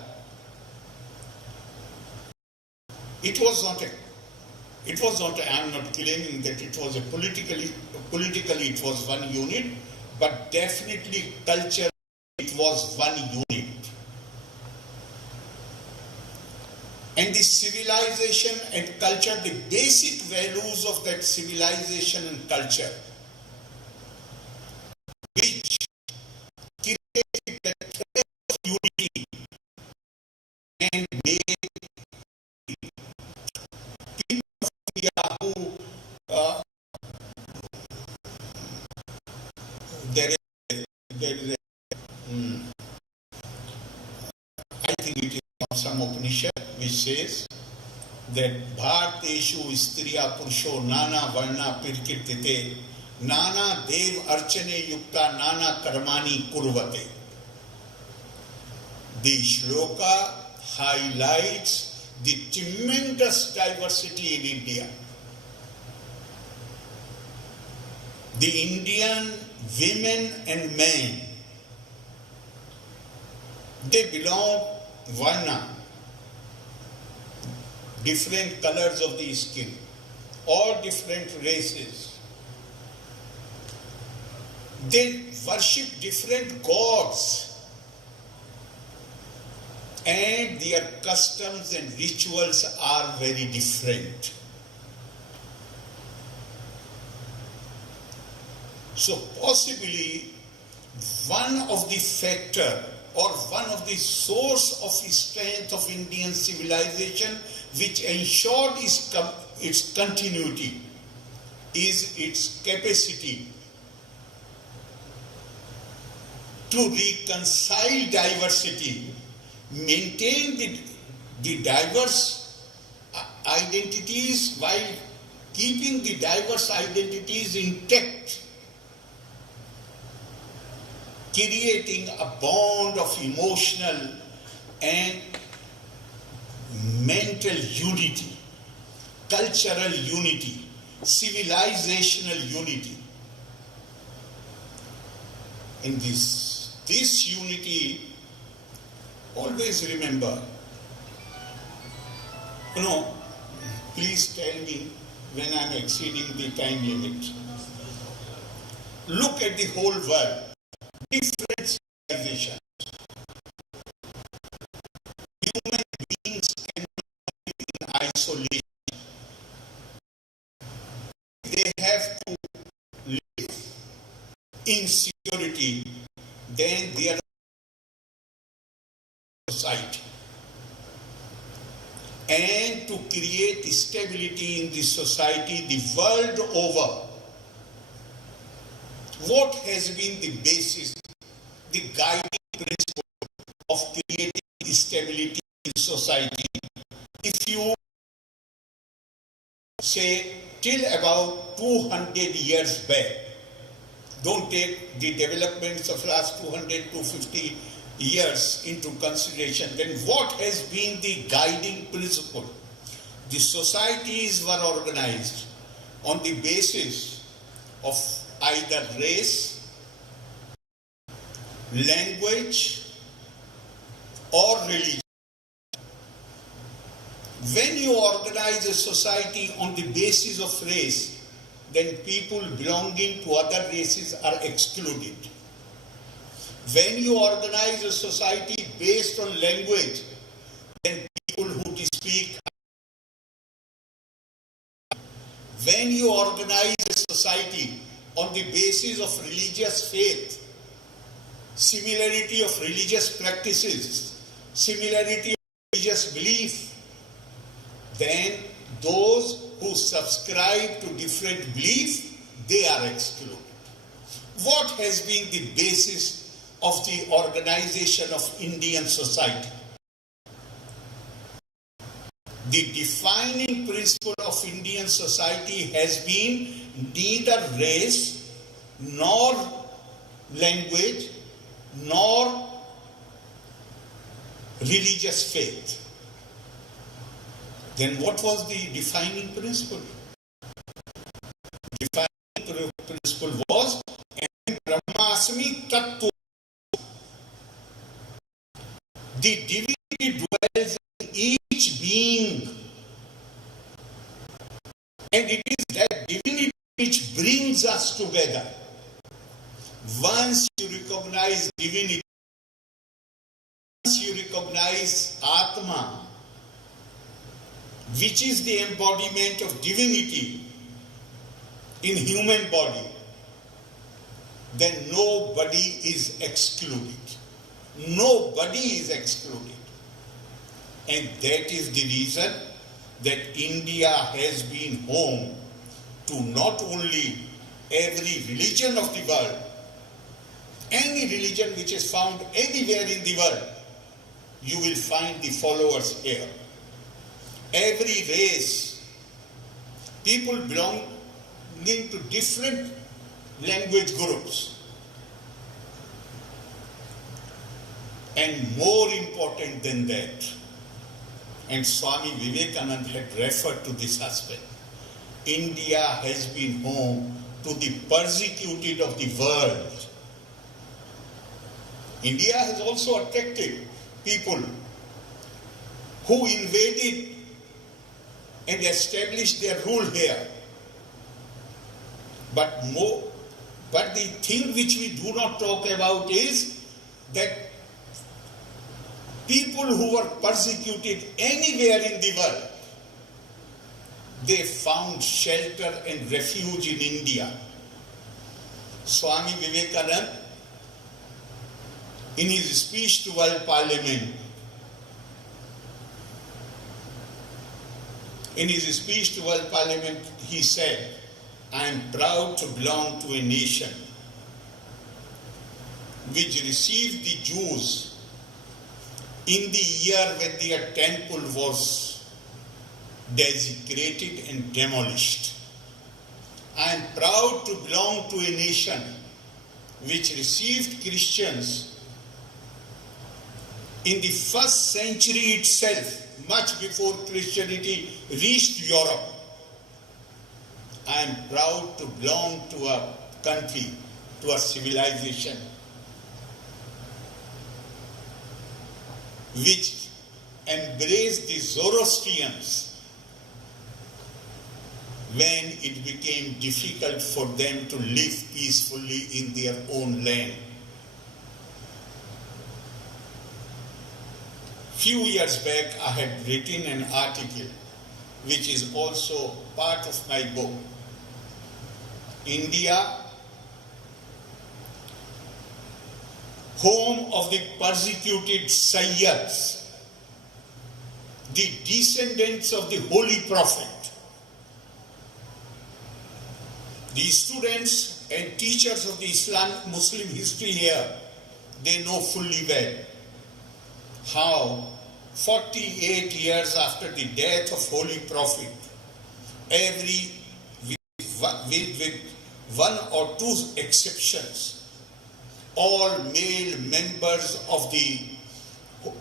It was not, I am not claiming that it was politically it was one unit, but definitely culturally it was one unit. And the civilization and culture, the basic values of that civilization and culture, which created that thread of unity and made people of India who I think it is from some Upanishad which says that Bharteshu Istriya Purusho Nana Varna Pirkirtite Nana Dev Archane Yukta Nana Karmani Kurvate. The shloka highlights the tremendous diversity in India. The Indian women and men, they belong Varna, different colors of the skin, all different races. They worship different gods, and their customs and rituals are very different. So possibly one of the factor or one of the source of strength of Indian civilization which ensured its continuity is its capacity to reconcile diversity, maintain the diverse identities while keeping the diverse identities intact, creating a bond of emotional and mental unity, cultural unity, civilizational unity. In this unity, always remember, please tell me when I am exceeding the time limit. Look at the whole world. Different civilizations. Human beings cannot live in isolation. They have to live in security. Then they are society. and to create stability in the society the world over. What has been the basis, the guiding principle of creating stability in society? If you say till about 200 years back, don't take the developments of last 200 to 50 years into consideration, then what has been the guiding principle? The societies were organized on the basis of either race, language, or religion. When you organize a society on the basis of race, then people belonging to other races are excluded. When you organize a society based on language, then people who speak. When you organize a society on the basis of religious faith, similarity of religious practices, similarity of religious belief, then those who subscribe to different beliefs, they are excluded. What has been the basis of the organization of Indian society? The defining principle of Indian society has been neither race, nor language, nor religious faith. Then what was the defining principle? The defining principle was Brahmasmi Tattva. The divinity dwells in each being. And it is that divinity which brings us together. Once you recognize divinity, once you recognize Atma, which is the embodiment of divinity in human body, then nobody is excluded. Nobody is excluded. And that is the reason that India has been home to not only every religion of the world, any religion which is found anywhere in the world, you will find the followers here. Every race, people belonging to different language groups. And more important than that, and Swami Vivekananda had referred to this aspect, India has been home to the persecuted of the world. India has also attracted people who invaded and established their rule here. But the thing which we do not talk about is that people who were persecuted anywhere in the world, they found shelter and refuge in India. Swami Vivekananda, in his speech to World Parliament, he said, "I am proud to belong to a nation which received the Jews in the year when their temple was desecrated and demolished. I am proud to belong to a nation which received Christians in the first century itself, much before Christianity reached Europe. I am proud to belong to a country, to a civilization which embraced the Zoroastrians when it became difficult for them to live peacefully in their own land." Few years back, I had written an article which is also part of my book. India, home of the persecuted Sayyads, the descendants of the Holy Prophet. The students and teachers of the Muslim history here, they know fully well how 48 years after the death of Holy Prophet, with one or two exceptions, all male members of the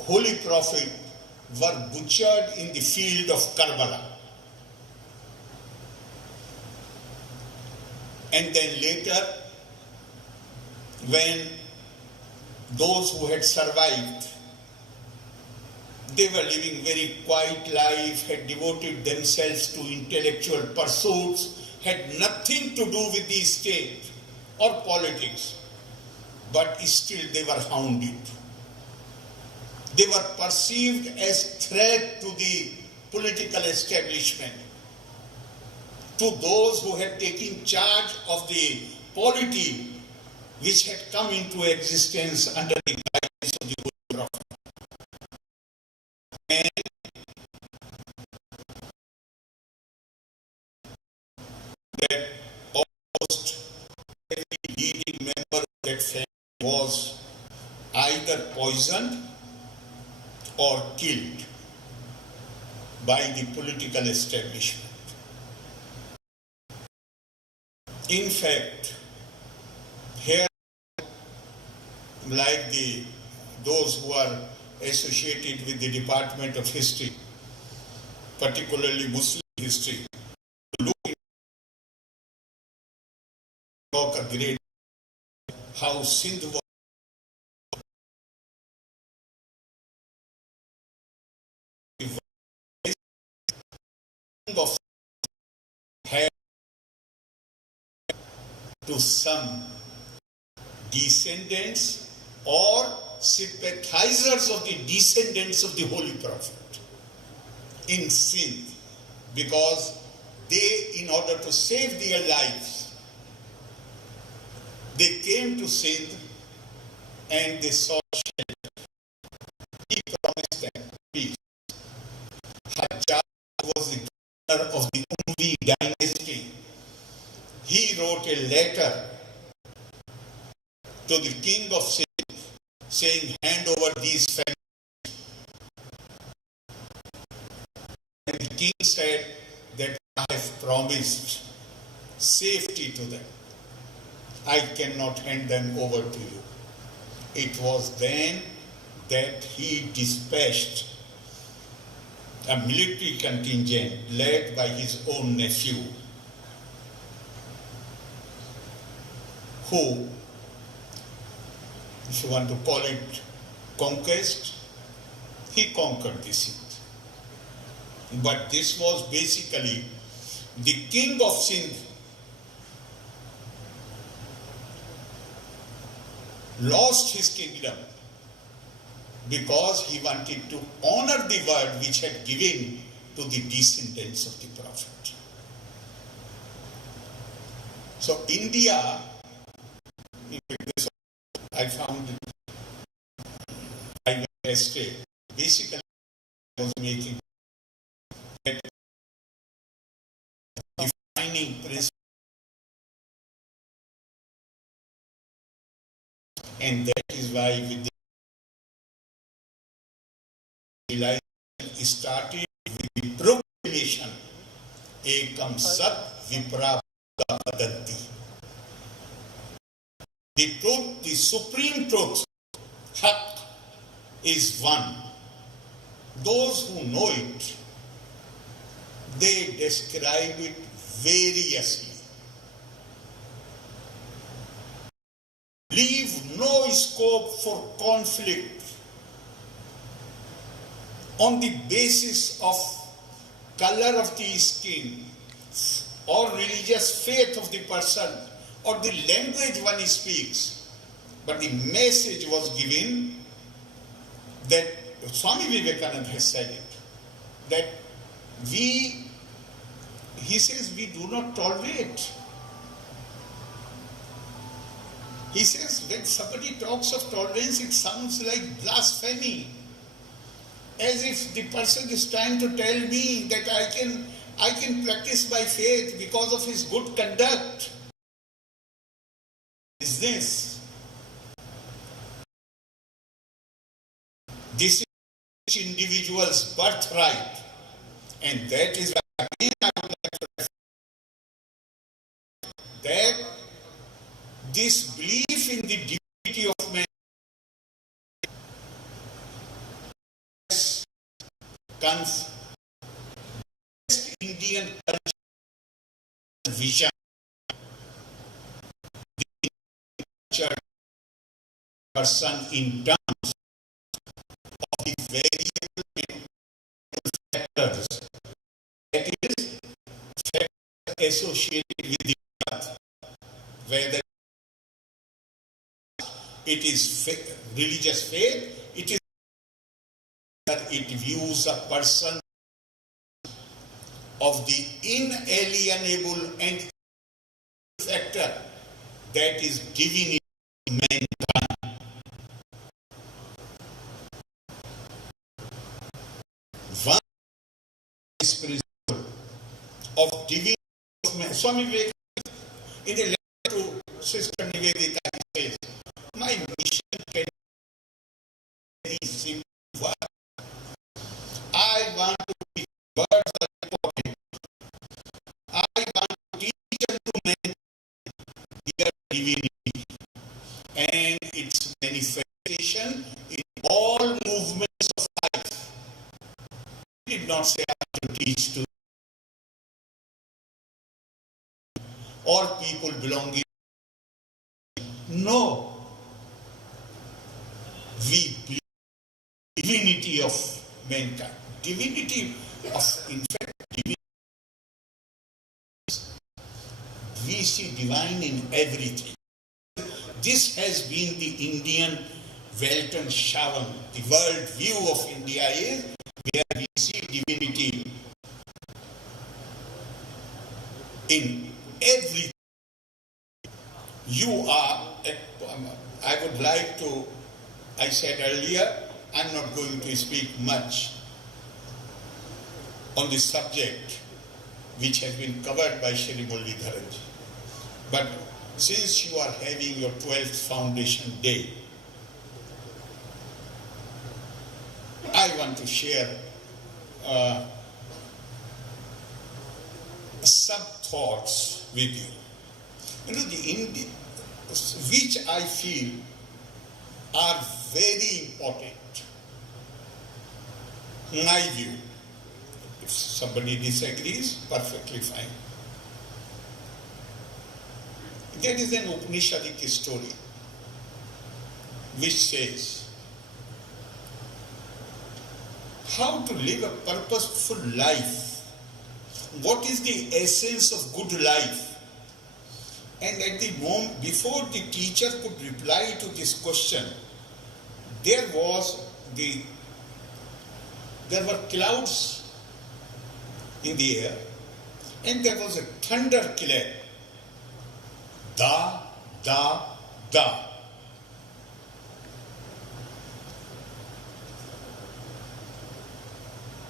Holy Prophet were butchered in the field of Karbala. And then later, when those who had survived, they were living very quiet life, had devoted themselves to intellectual pursuits, had nothing to do with the state or politics, but still they were hounded. They were perceived as threat to the political establishment, to those who had taken charge of the polity which had come into existence under the guidance of the Holy Prophet. And that almost every leading member of that family was either poisoned or killed by the political establishment. In fact, here, like those who are associated with the Department of History, particularly Muslim history, look a great how Sindh was of had to some descendants or sympathizers of the descendants of the Holy Prophet in Sindh, because they, in order to save their lives, they came to Sindh and they sought shelter. He promised them peace. Hajjaj was the governor of the Umayya dynasty. He wrote a letter to the king of Sindh saying, hand over these families. And the king said that I have promised safety to them. I cannot hand them over to you. It was then that he dispatched a military contingent led by his own nephew, who, if you want to call it conquest, he conquered the Sindh. But this was basically the king of Sindh lost his kingdom because he wanted to honor the word which had given to the descendants of the Prophet. So India, in fact, I found it, I went yesterday, basically I was making that defining principle, and that is why with the realization started with the proclamation Ekam Sat Vipra Vadanti. The truth, the supreme truth, Haq, is one. Those who know it, they describe it variously. Leave no scope for conflict on the basis of color of the skin or religious faith of the person or the language one speaks. But the message was given that Swami Vivekananda has said it, that he says we do not tolerate. He says when somebody talks of tolerance, it sounds like blasphemy. as if the person is trying to tell me that I can practice my faith because of his good conduct. Is this? This is each individual's birthright, and that is why again I would like to refer that this belief in the divinity of man comes Indian culture vision, the culture person in terms of the variable factors, that is factors associated with the earth, whether it is religious faith, it is that it views a person of the inalienable and factor that is giving mankind. One is principle of divinity of man. Swami Vivekananda, in a letter to Sister Nivedita, he says, my mission can be very simple. I want to be birds of the pocket. I want to teach unto men their divinity and its manifestation in all movements of life. He did not say I want to teach to or people belonging. No. We believe in the divinity of mankind. Divinity of, in fact, divinity. We see divine in everything. This has been the Indian Welton Shavan. The world view of India is where we see divinity in everything. You are, I would like to, I said earlier, I'm not going to speak much on this subject which has been covered by Shri Muralidharanji. But since you are having your 12th foundation day, I want to share some thoughts with you. You know, which I feel are very important. In my view, if somebody disagrees, perfectly fine. There is an Upanishadic story which says how to live a purposeful life. What is the essence of good life? And at the moment, before the teacher could reply to this question, there were clouds in the air, and there was a thunder clap. Da, da, da.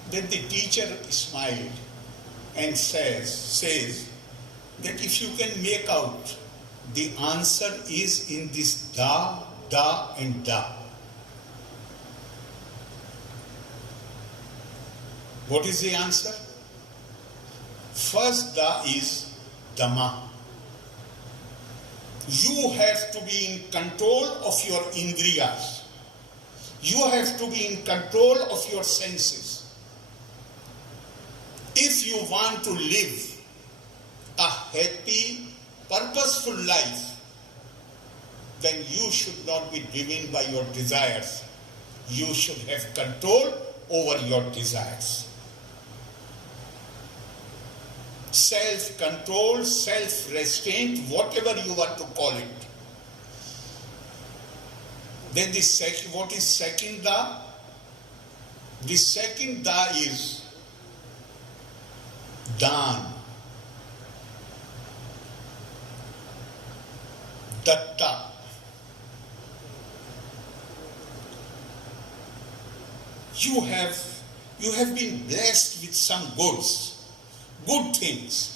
Then the teacher smiled and says that if you can make out, the answer is in this da, da and da. What is the answer? First da is Dhamma. You have to be in control of your indriyas. You have to be in control of your senses. If you want to live a happy, purposeful life, then you should not be driven by your desires. You should have control over your desires. Self-control, self-restraint, whatever you want to call it. Then what is second da? The second da is Dan. Datta. you have been blessed with some good things.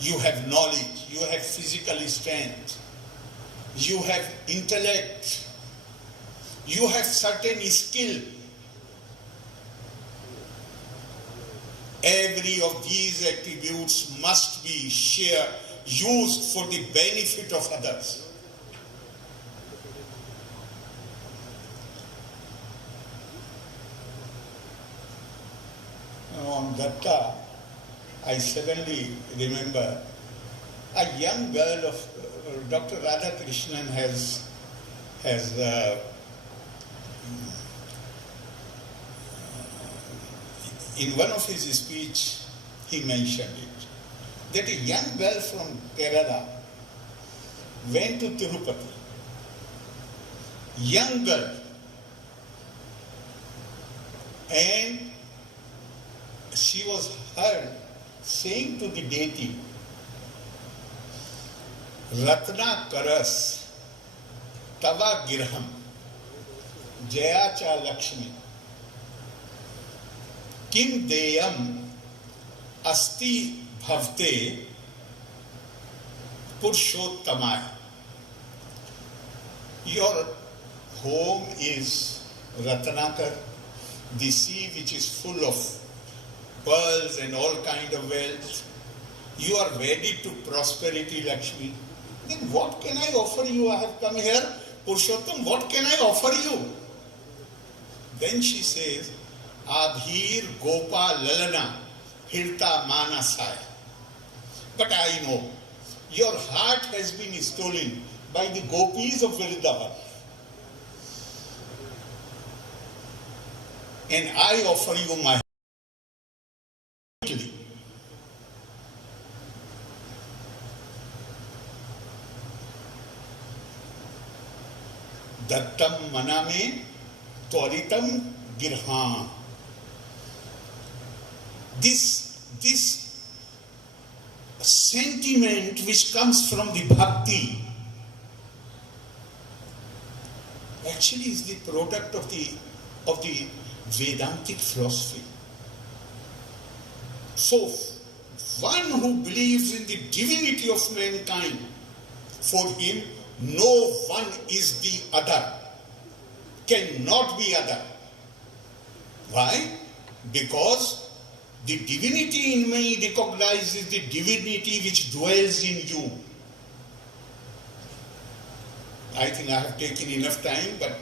You have knowledge, you have physical strength, you have intellect, you have certain skill. Every of these attributes must be used for the benefit of others. On Datta, I suddenly remember a young girl of Dr. Radhakrishnan has in one of his speech he mentioned it, that a young girl from Kerala went to Tirupati. Young girl, and she was heard saying to the deity, Ratna Karas, Tava Girham, Jayacha Lakshmi, Kim Deyam Asti Bhavte Purushottamaya. Your home is Ratnakar, the sea which is full of pearls and all kind of wealth. You are wedded to prosperity, Lakshmi. Then what can I offer you? I have come here, Purushottam, what can I offer you? Then she says, Abhir Gopa Lalana Hirta Manasaya. But I know, your heart has been stolen by the gopis of Vrindavan. And I offer you my heart. Dattam maname tvaritam girha. This sentiment which comes from the bhakti actually is the product of the Vedantic philosophy. So, one who believes in the divinity of mankind, for him no one is the other, cannot be other. Why? Because the divinity in me recognizes the divinity which dwells in you. I think I have taken enough time, but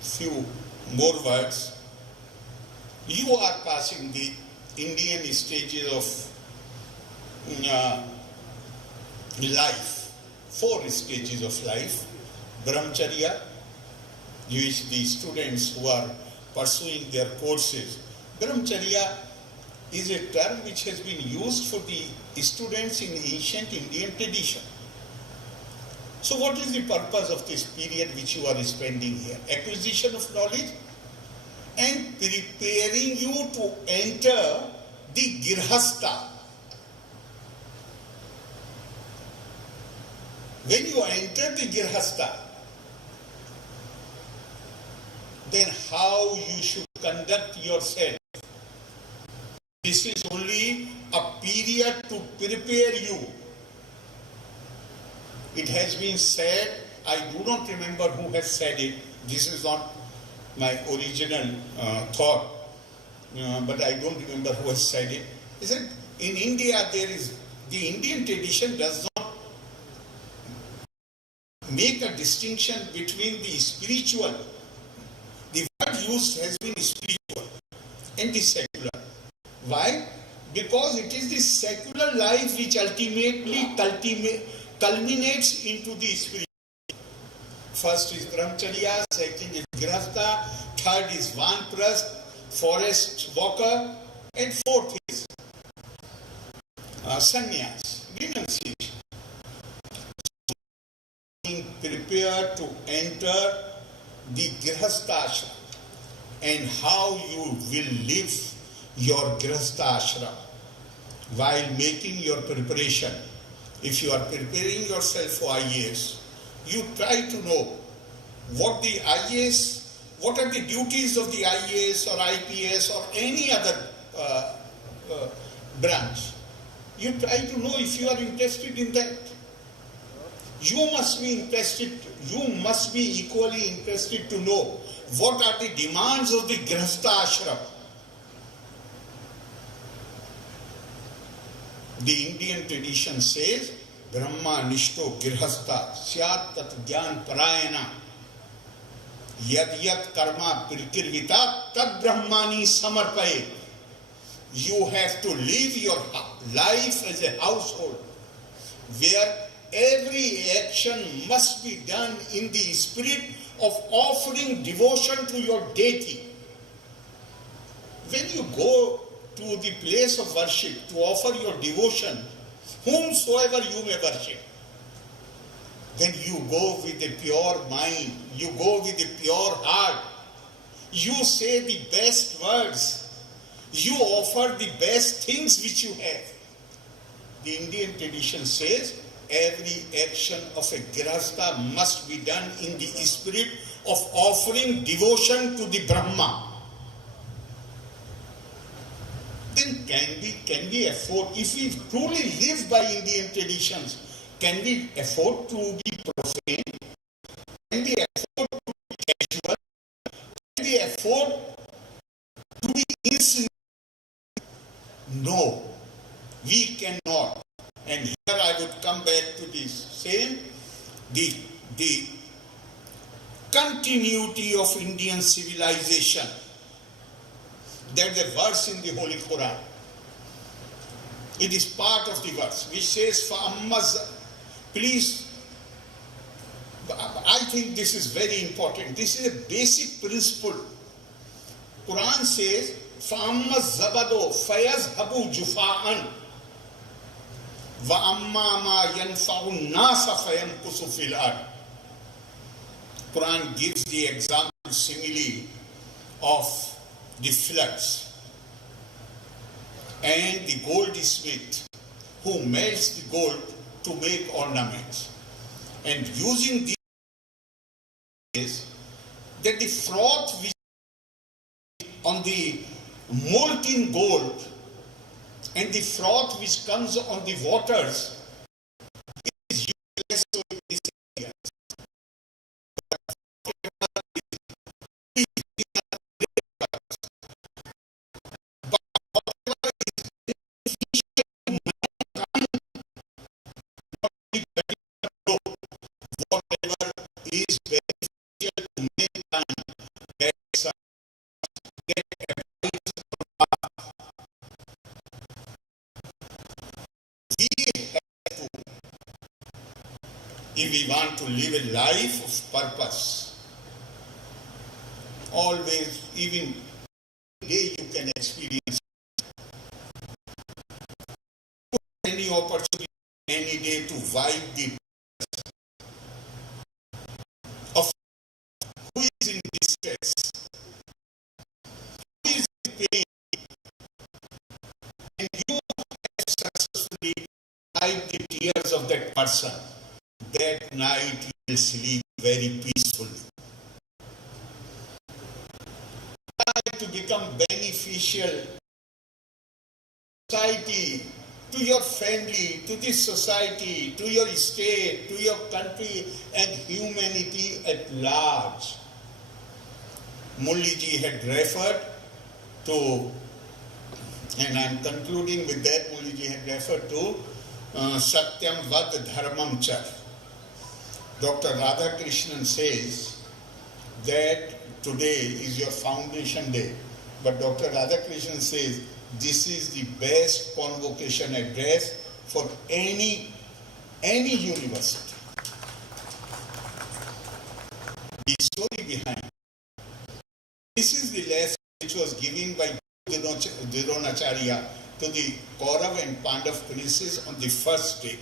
few more words. You are passing the Indian stages of life, 4 stages of life. Brahmacharya, which the students who are pursuing their courses. Brahmacharya is a term which has been used for the students in ancient Indian tradition. So what is the purpose of this period which you are spending here? Acquisition of knowledge and preparing you to enter the Girhastha. When you enter the Girhastha, then how you should conduct yourself. This is only a period to prepare you. It has been said, I do not remember who has said it, this is not my original thought, but I don't remember who has said it. He said, in India the Indian tradition does not make a distinction between the spiritual, the word used has been spiritual, and the secular. Why? Because it is the secular life which ultimately culminates into the spiritual. First is Brahmacharya, second is Grihastha, third is Vanprast, forest walker, and fourth is Sannyas, renunciation. Being prepared to enter the Grihastha ashram and how you will live your Grihastha ashram while making your preparation. If you are preparing yourself for IAS, you try to know what the IAS, what are the duties of the IAS or IPS or any other branch. You try to know if you are interested in that. You must be interested, you must be equally interested to know what are the demands of the Grihastha ashram. The Indian tradition says, Brahma nishto Grihastha syat tat dhyan parayana yad yad karma pirkirvita tad brahmani samarpaye. You have to live your life as a household where every action must be done in the spirit of offering devotion to your deity. When you go to the place of worship to offer your devotion, whomsoever you may worship, then you go with a pure mind, you go with a pure heart, you say the best words, you offer the best things which you have. The Indian tradition says every action of a Grihastha must be done in the spirit of offering devotion to the Brahma. Then can we afford, if we truly live by Indian traditions, can we afford to be profane? Can we afford to be casual? Can we afford to be insincere? No, we cannot. And here I would come back to this same, the continuity of Indian civilization. There's a verse in the Holy Quran. It is part of the verse which says, please, I think this is very important. This is a basic principle. Quran says, فَأَمَّا الزَّبَدُ فَيَذْهَبُ جُفَاءً وَأَمَّا مَا يَنْفَعُ النَّاسَ فَيَمْكُثُ فِي الْأَرْضِ. Quran gives the example simile of the floods and the goldsmith who melts the gold to make ornaments. And using these is that the froth which on the molten gold and the froth which comes on the waters is useless to this area. But whatever is beneficial to mankind, whatever is beneficial to mankind, that's get advice from us. We have to, if we want to live a life of purpose, always, even day you can experience any opportunity, any day to wipe the of who is in distress, who is in pain, and you have successfully wiped the tears of that person. That night you will sleep very peacefully. Try to become beneficial to society, to your family, to this society, to your state, to your country, and humanity at large. Mulliji had referred to, and I am concluding with that, Mulliji had referred to Satyam Vad Dharmam Cha. Dr. Radhakrishnan says that today is your foundation day, but Dr. Radhakrishnan says this is the best convocation address for any university. The story behind this is the lesson which was given by Dronacharya to the Kaurav and Pandav princes on the first day.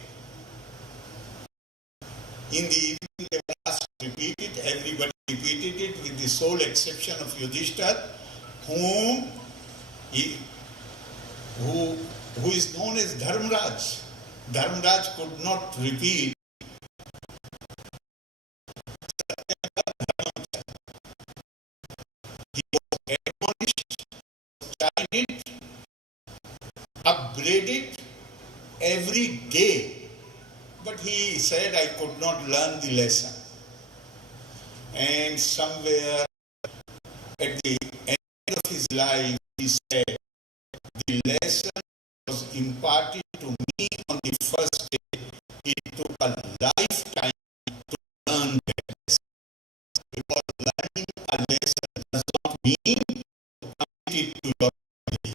In the evening they were asked to repeat it, everybody repeated it with the sole exception of Yudhishthira, who is known as Dharmraj. Dharmraj could not repeat upgrade it every day. But he said, I could not learn the lesson. And somewhere at the end of his life, he said, the lesson was imparted to me on the first day. It took a lifetime to learn that lesson. Because learning a lesson does not mean to commit it to your memory.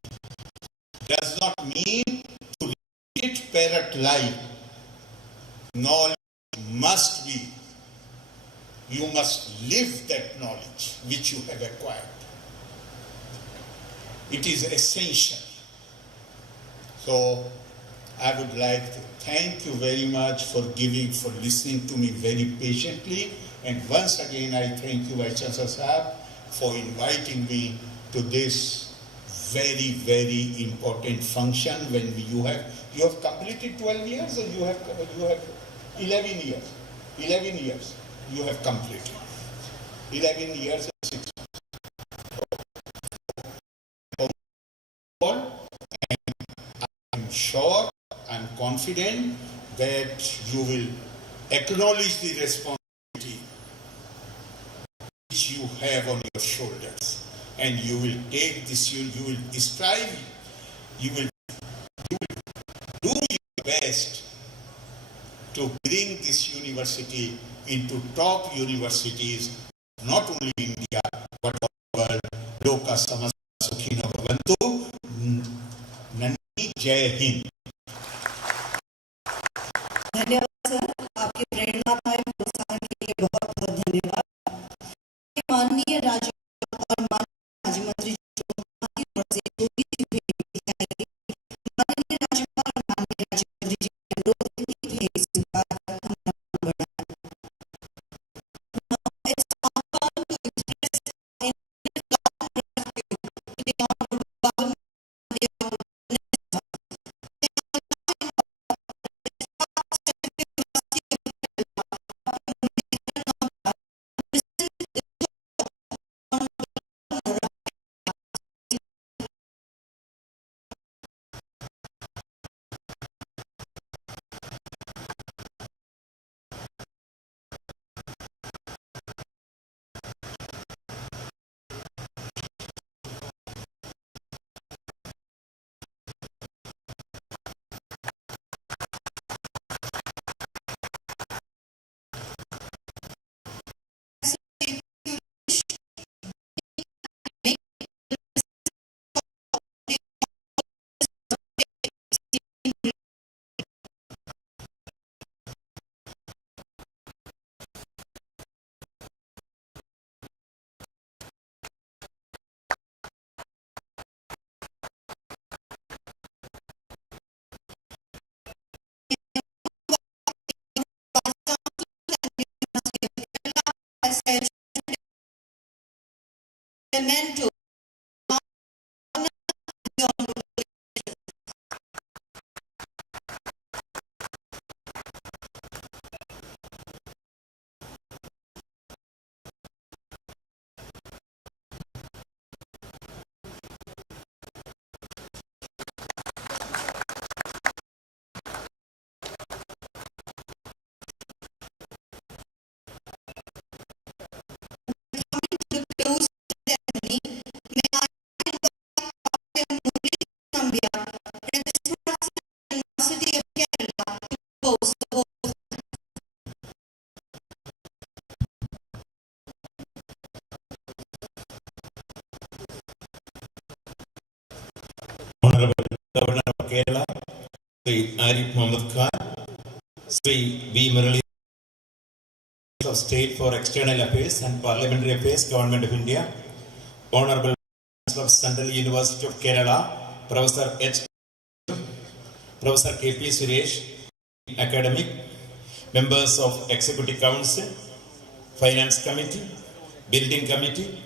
Does not mean to read it parrot-like. Knowledge must be. You must live that knowledge which you have acquired. It is essential. So I would like to thank you very much for listening to me very patiently. And once again, I thank you, Vice Chancellor Sahab, for inviting me to this very, very important function when you have completed 12 years or you have 11 years. 11 years you have completed. 11 years and 6 months. I'm sure, I'm confident that you will acknowledge the responsibility which you have on your shoulders, and you will take this, you will strive, you will do your best to bring this university into top universities, not only in India, but all the world. Loka samasta sukhino bhavantu. Nandi Jai Hind. धन्यवाद sir, आपके प्रेरणादायक प्रोत्साहन के लिए बहुत बहुत धन्यवाद। माननीय राज्यपाल और माननीय राज्य मंत्री की ओर से थोड़ी सी भेंट दी जाएगी। माननीय राज्यपाल और माननीय राज्य मंत्री जी का अनुरोध है कि भेंट स्वीकार कर हम बढ़ाएं। It's our turn to express in the honorable Bhavan memento. Honorable Governor of Kerala, Sri Arif Mohammed Khan, Sri V. Murali of State for External Affairs and Parliamentary Affairs, Government of India, Honorable Chancellor of Central University of Kerala, Professor H. Professor K.P. Suresh, Academic, members of Executive Council, Finance Committee, Building Committee,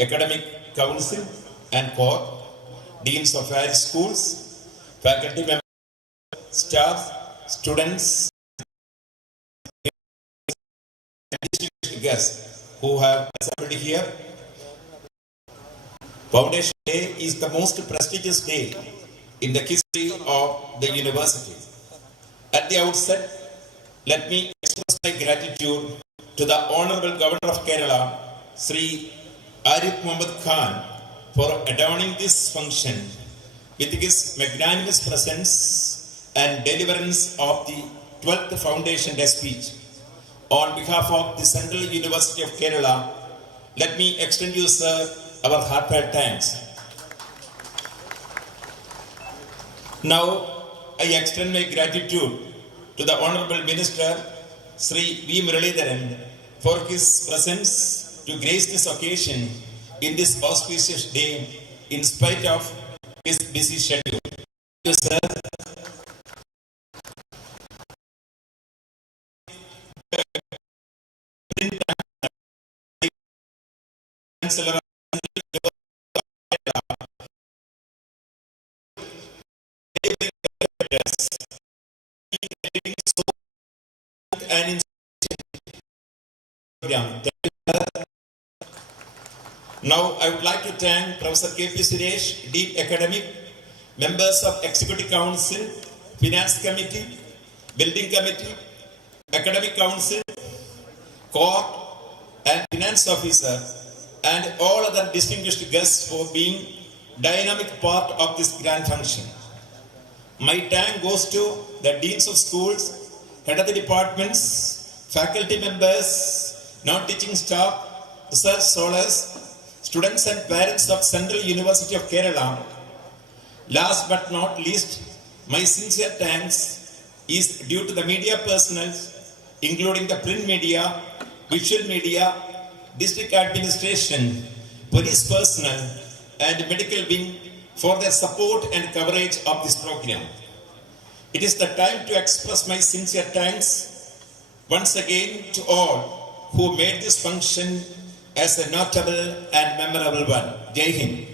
Academic Council and Court, Deans of various schools, faculty members, staff, students, and distinguished guests who have assembled here. Foundation Day is the most prestigious day in the history of the university. At the outset, let me express my gratitude to the Honorable Governor of Kerala, Sri Arif Muhammad Khan, for adorning this function with his magnanimous presence and deliverance of the 12th Foundation Day speech. On behalf of the Central University of Kerala, let me extend you, sir, our heartfelt thanks. Now, I extend my gratitude to the Honorable Minister, Sri V. Muralidharan, for his presence to grace this occasion in this auspicious day in spite of his busy schedule. Thank you, sir. Chancellor and now I would like to thank Professor K.P. Suresh, Dean Academic, members of Executive Council, Finance Committee, Building Committee, Academic Council, Court and Finance Officer, and all other distinguished guests for being dynamic part of this grand function. My thank goes to the Deans of Schools, Head of the Departments, faculty members, non-teaching staff, research scholars, students and parents of Central University of Kerala. Last but not least, my sincere thanks is due to the media personnel, including the print media, visual media, district administration, police personnel, and medical wing for their support and coverage of this program. It is the time to express my sincere thanks once again to all who made this function as a notable and memorable one. Jai Hind.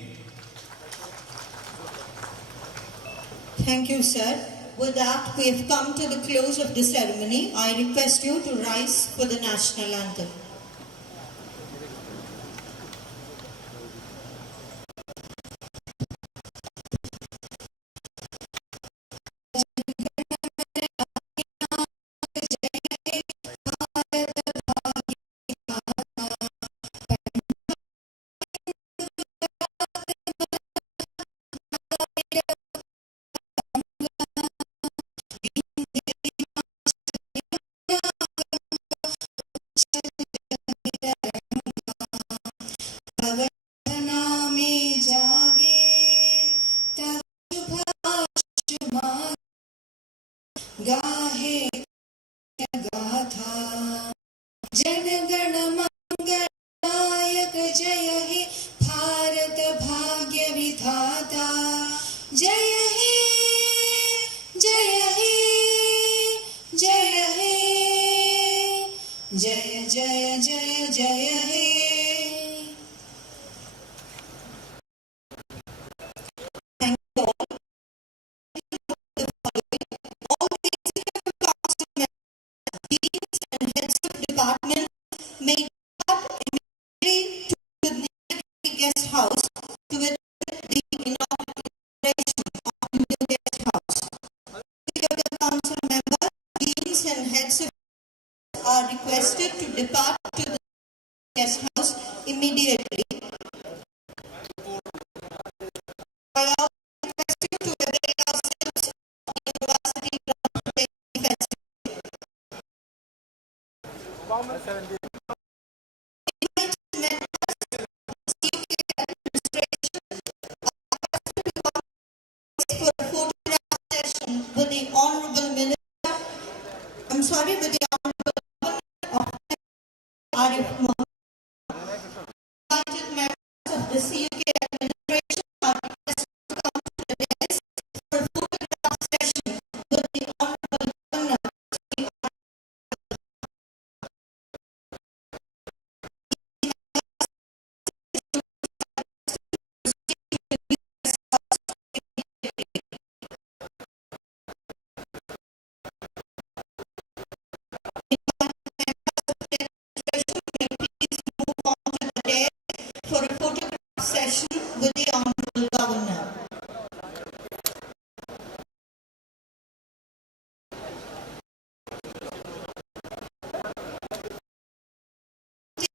Thank you, sir. With that, we have come to the close of the ceremony. I request you to rise for the national anthem. गाहे गाथा जनगण मंगलदायक जय हे भारत भाग्य विधाता जय हे जय हे जय हे जय जय जय जय हे may depart immediately to the nearest guest house to witness the inauguration of the new guest house. Executive Council members, deans and heads of are requested to depart to the guest house immediately. I also request you to avail yourselves of the University Ground Festival. For a photograph session with the Honorable Minister, with the Honorable Governor of Arif Muhammad. Invited members of the CUK administration are requested to come to the desk for a photograph session with the Honorable Governor. For a photograph session with the Honorable Governor.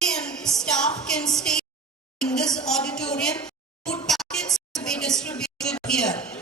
and staff can stay in this auditorium. Food packets will be distributed here.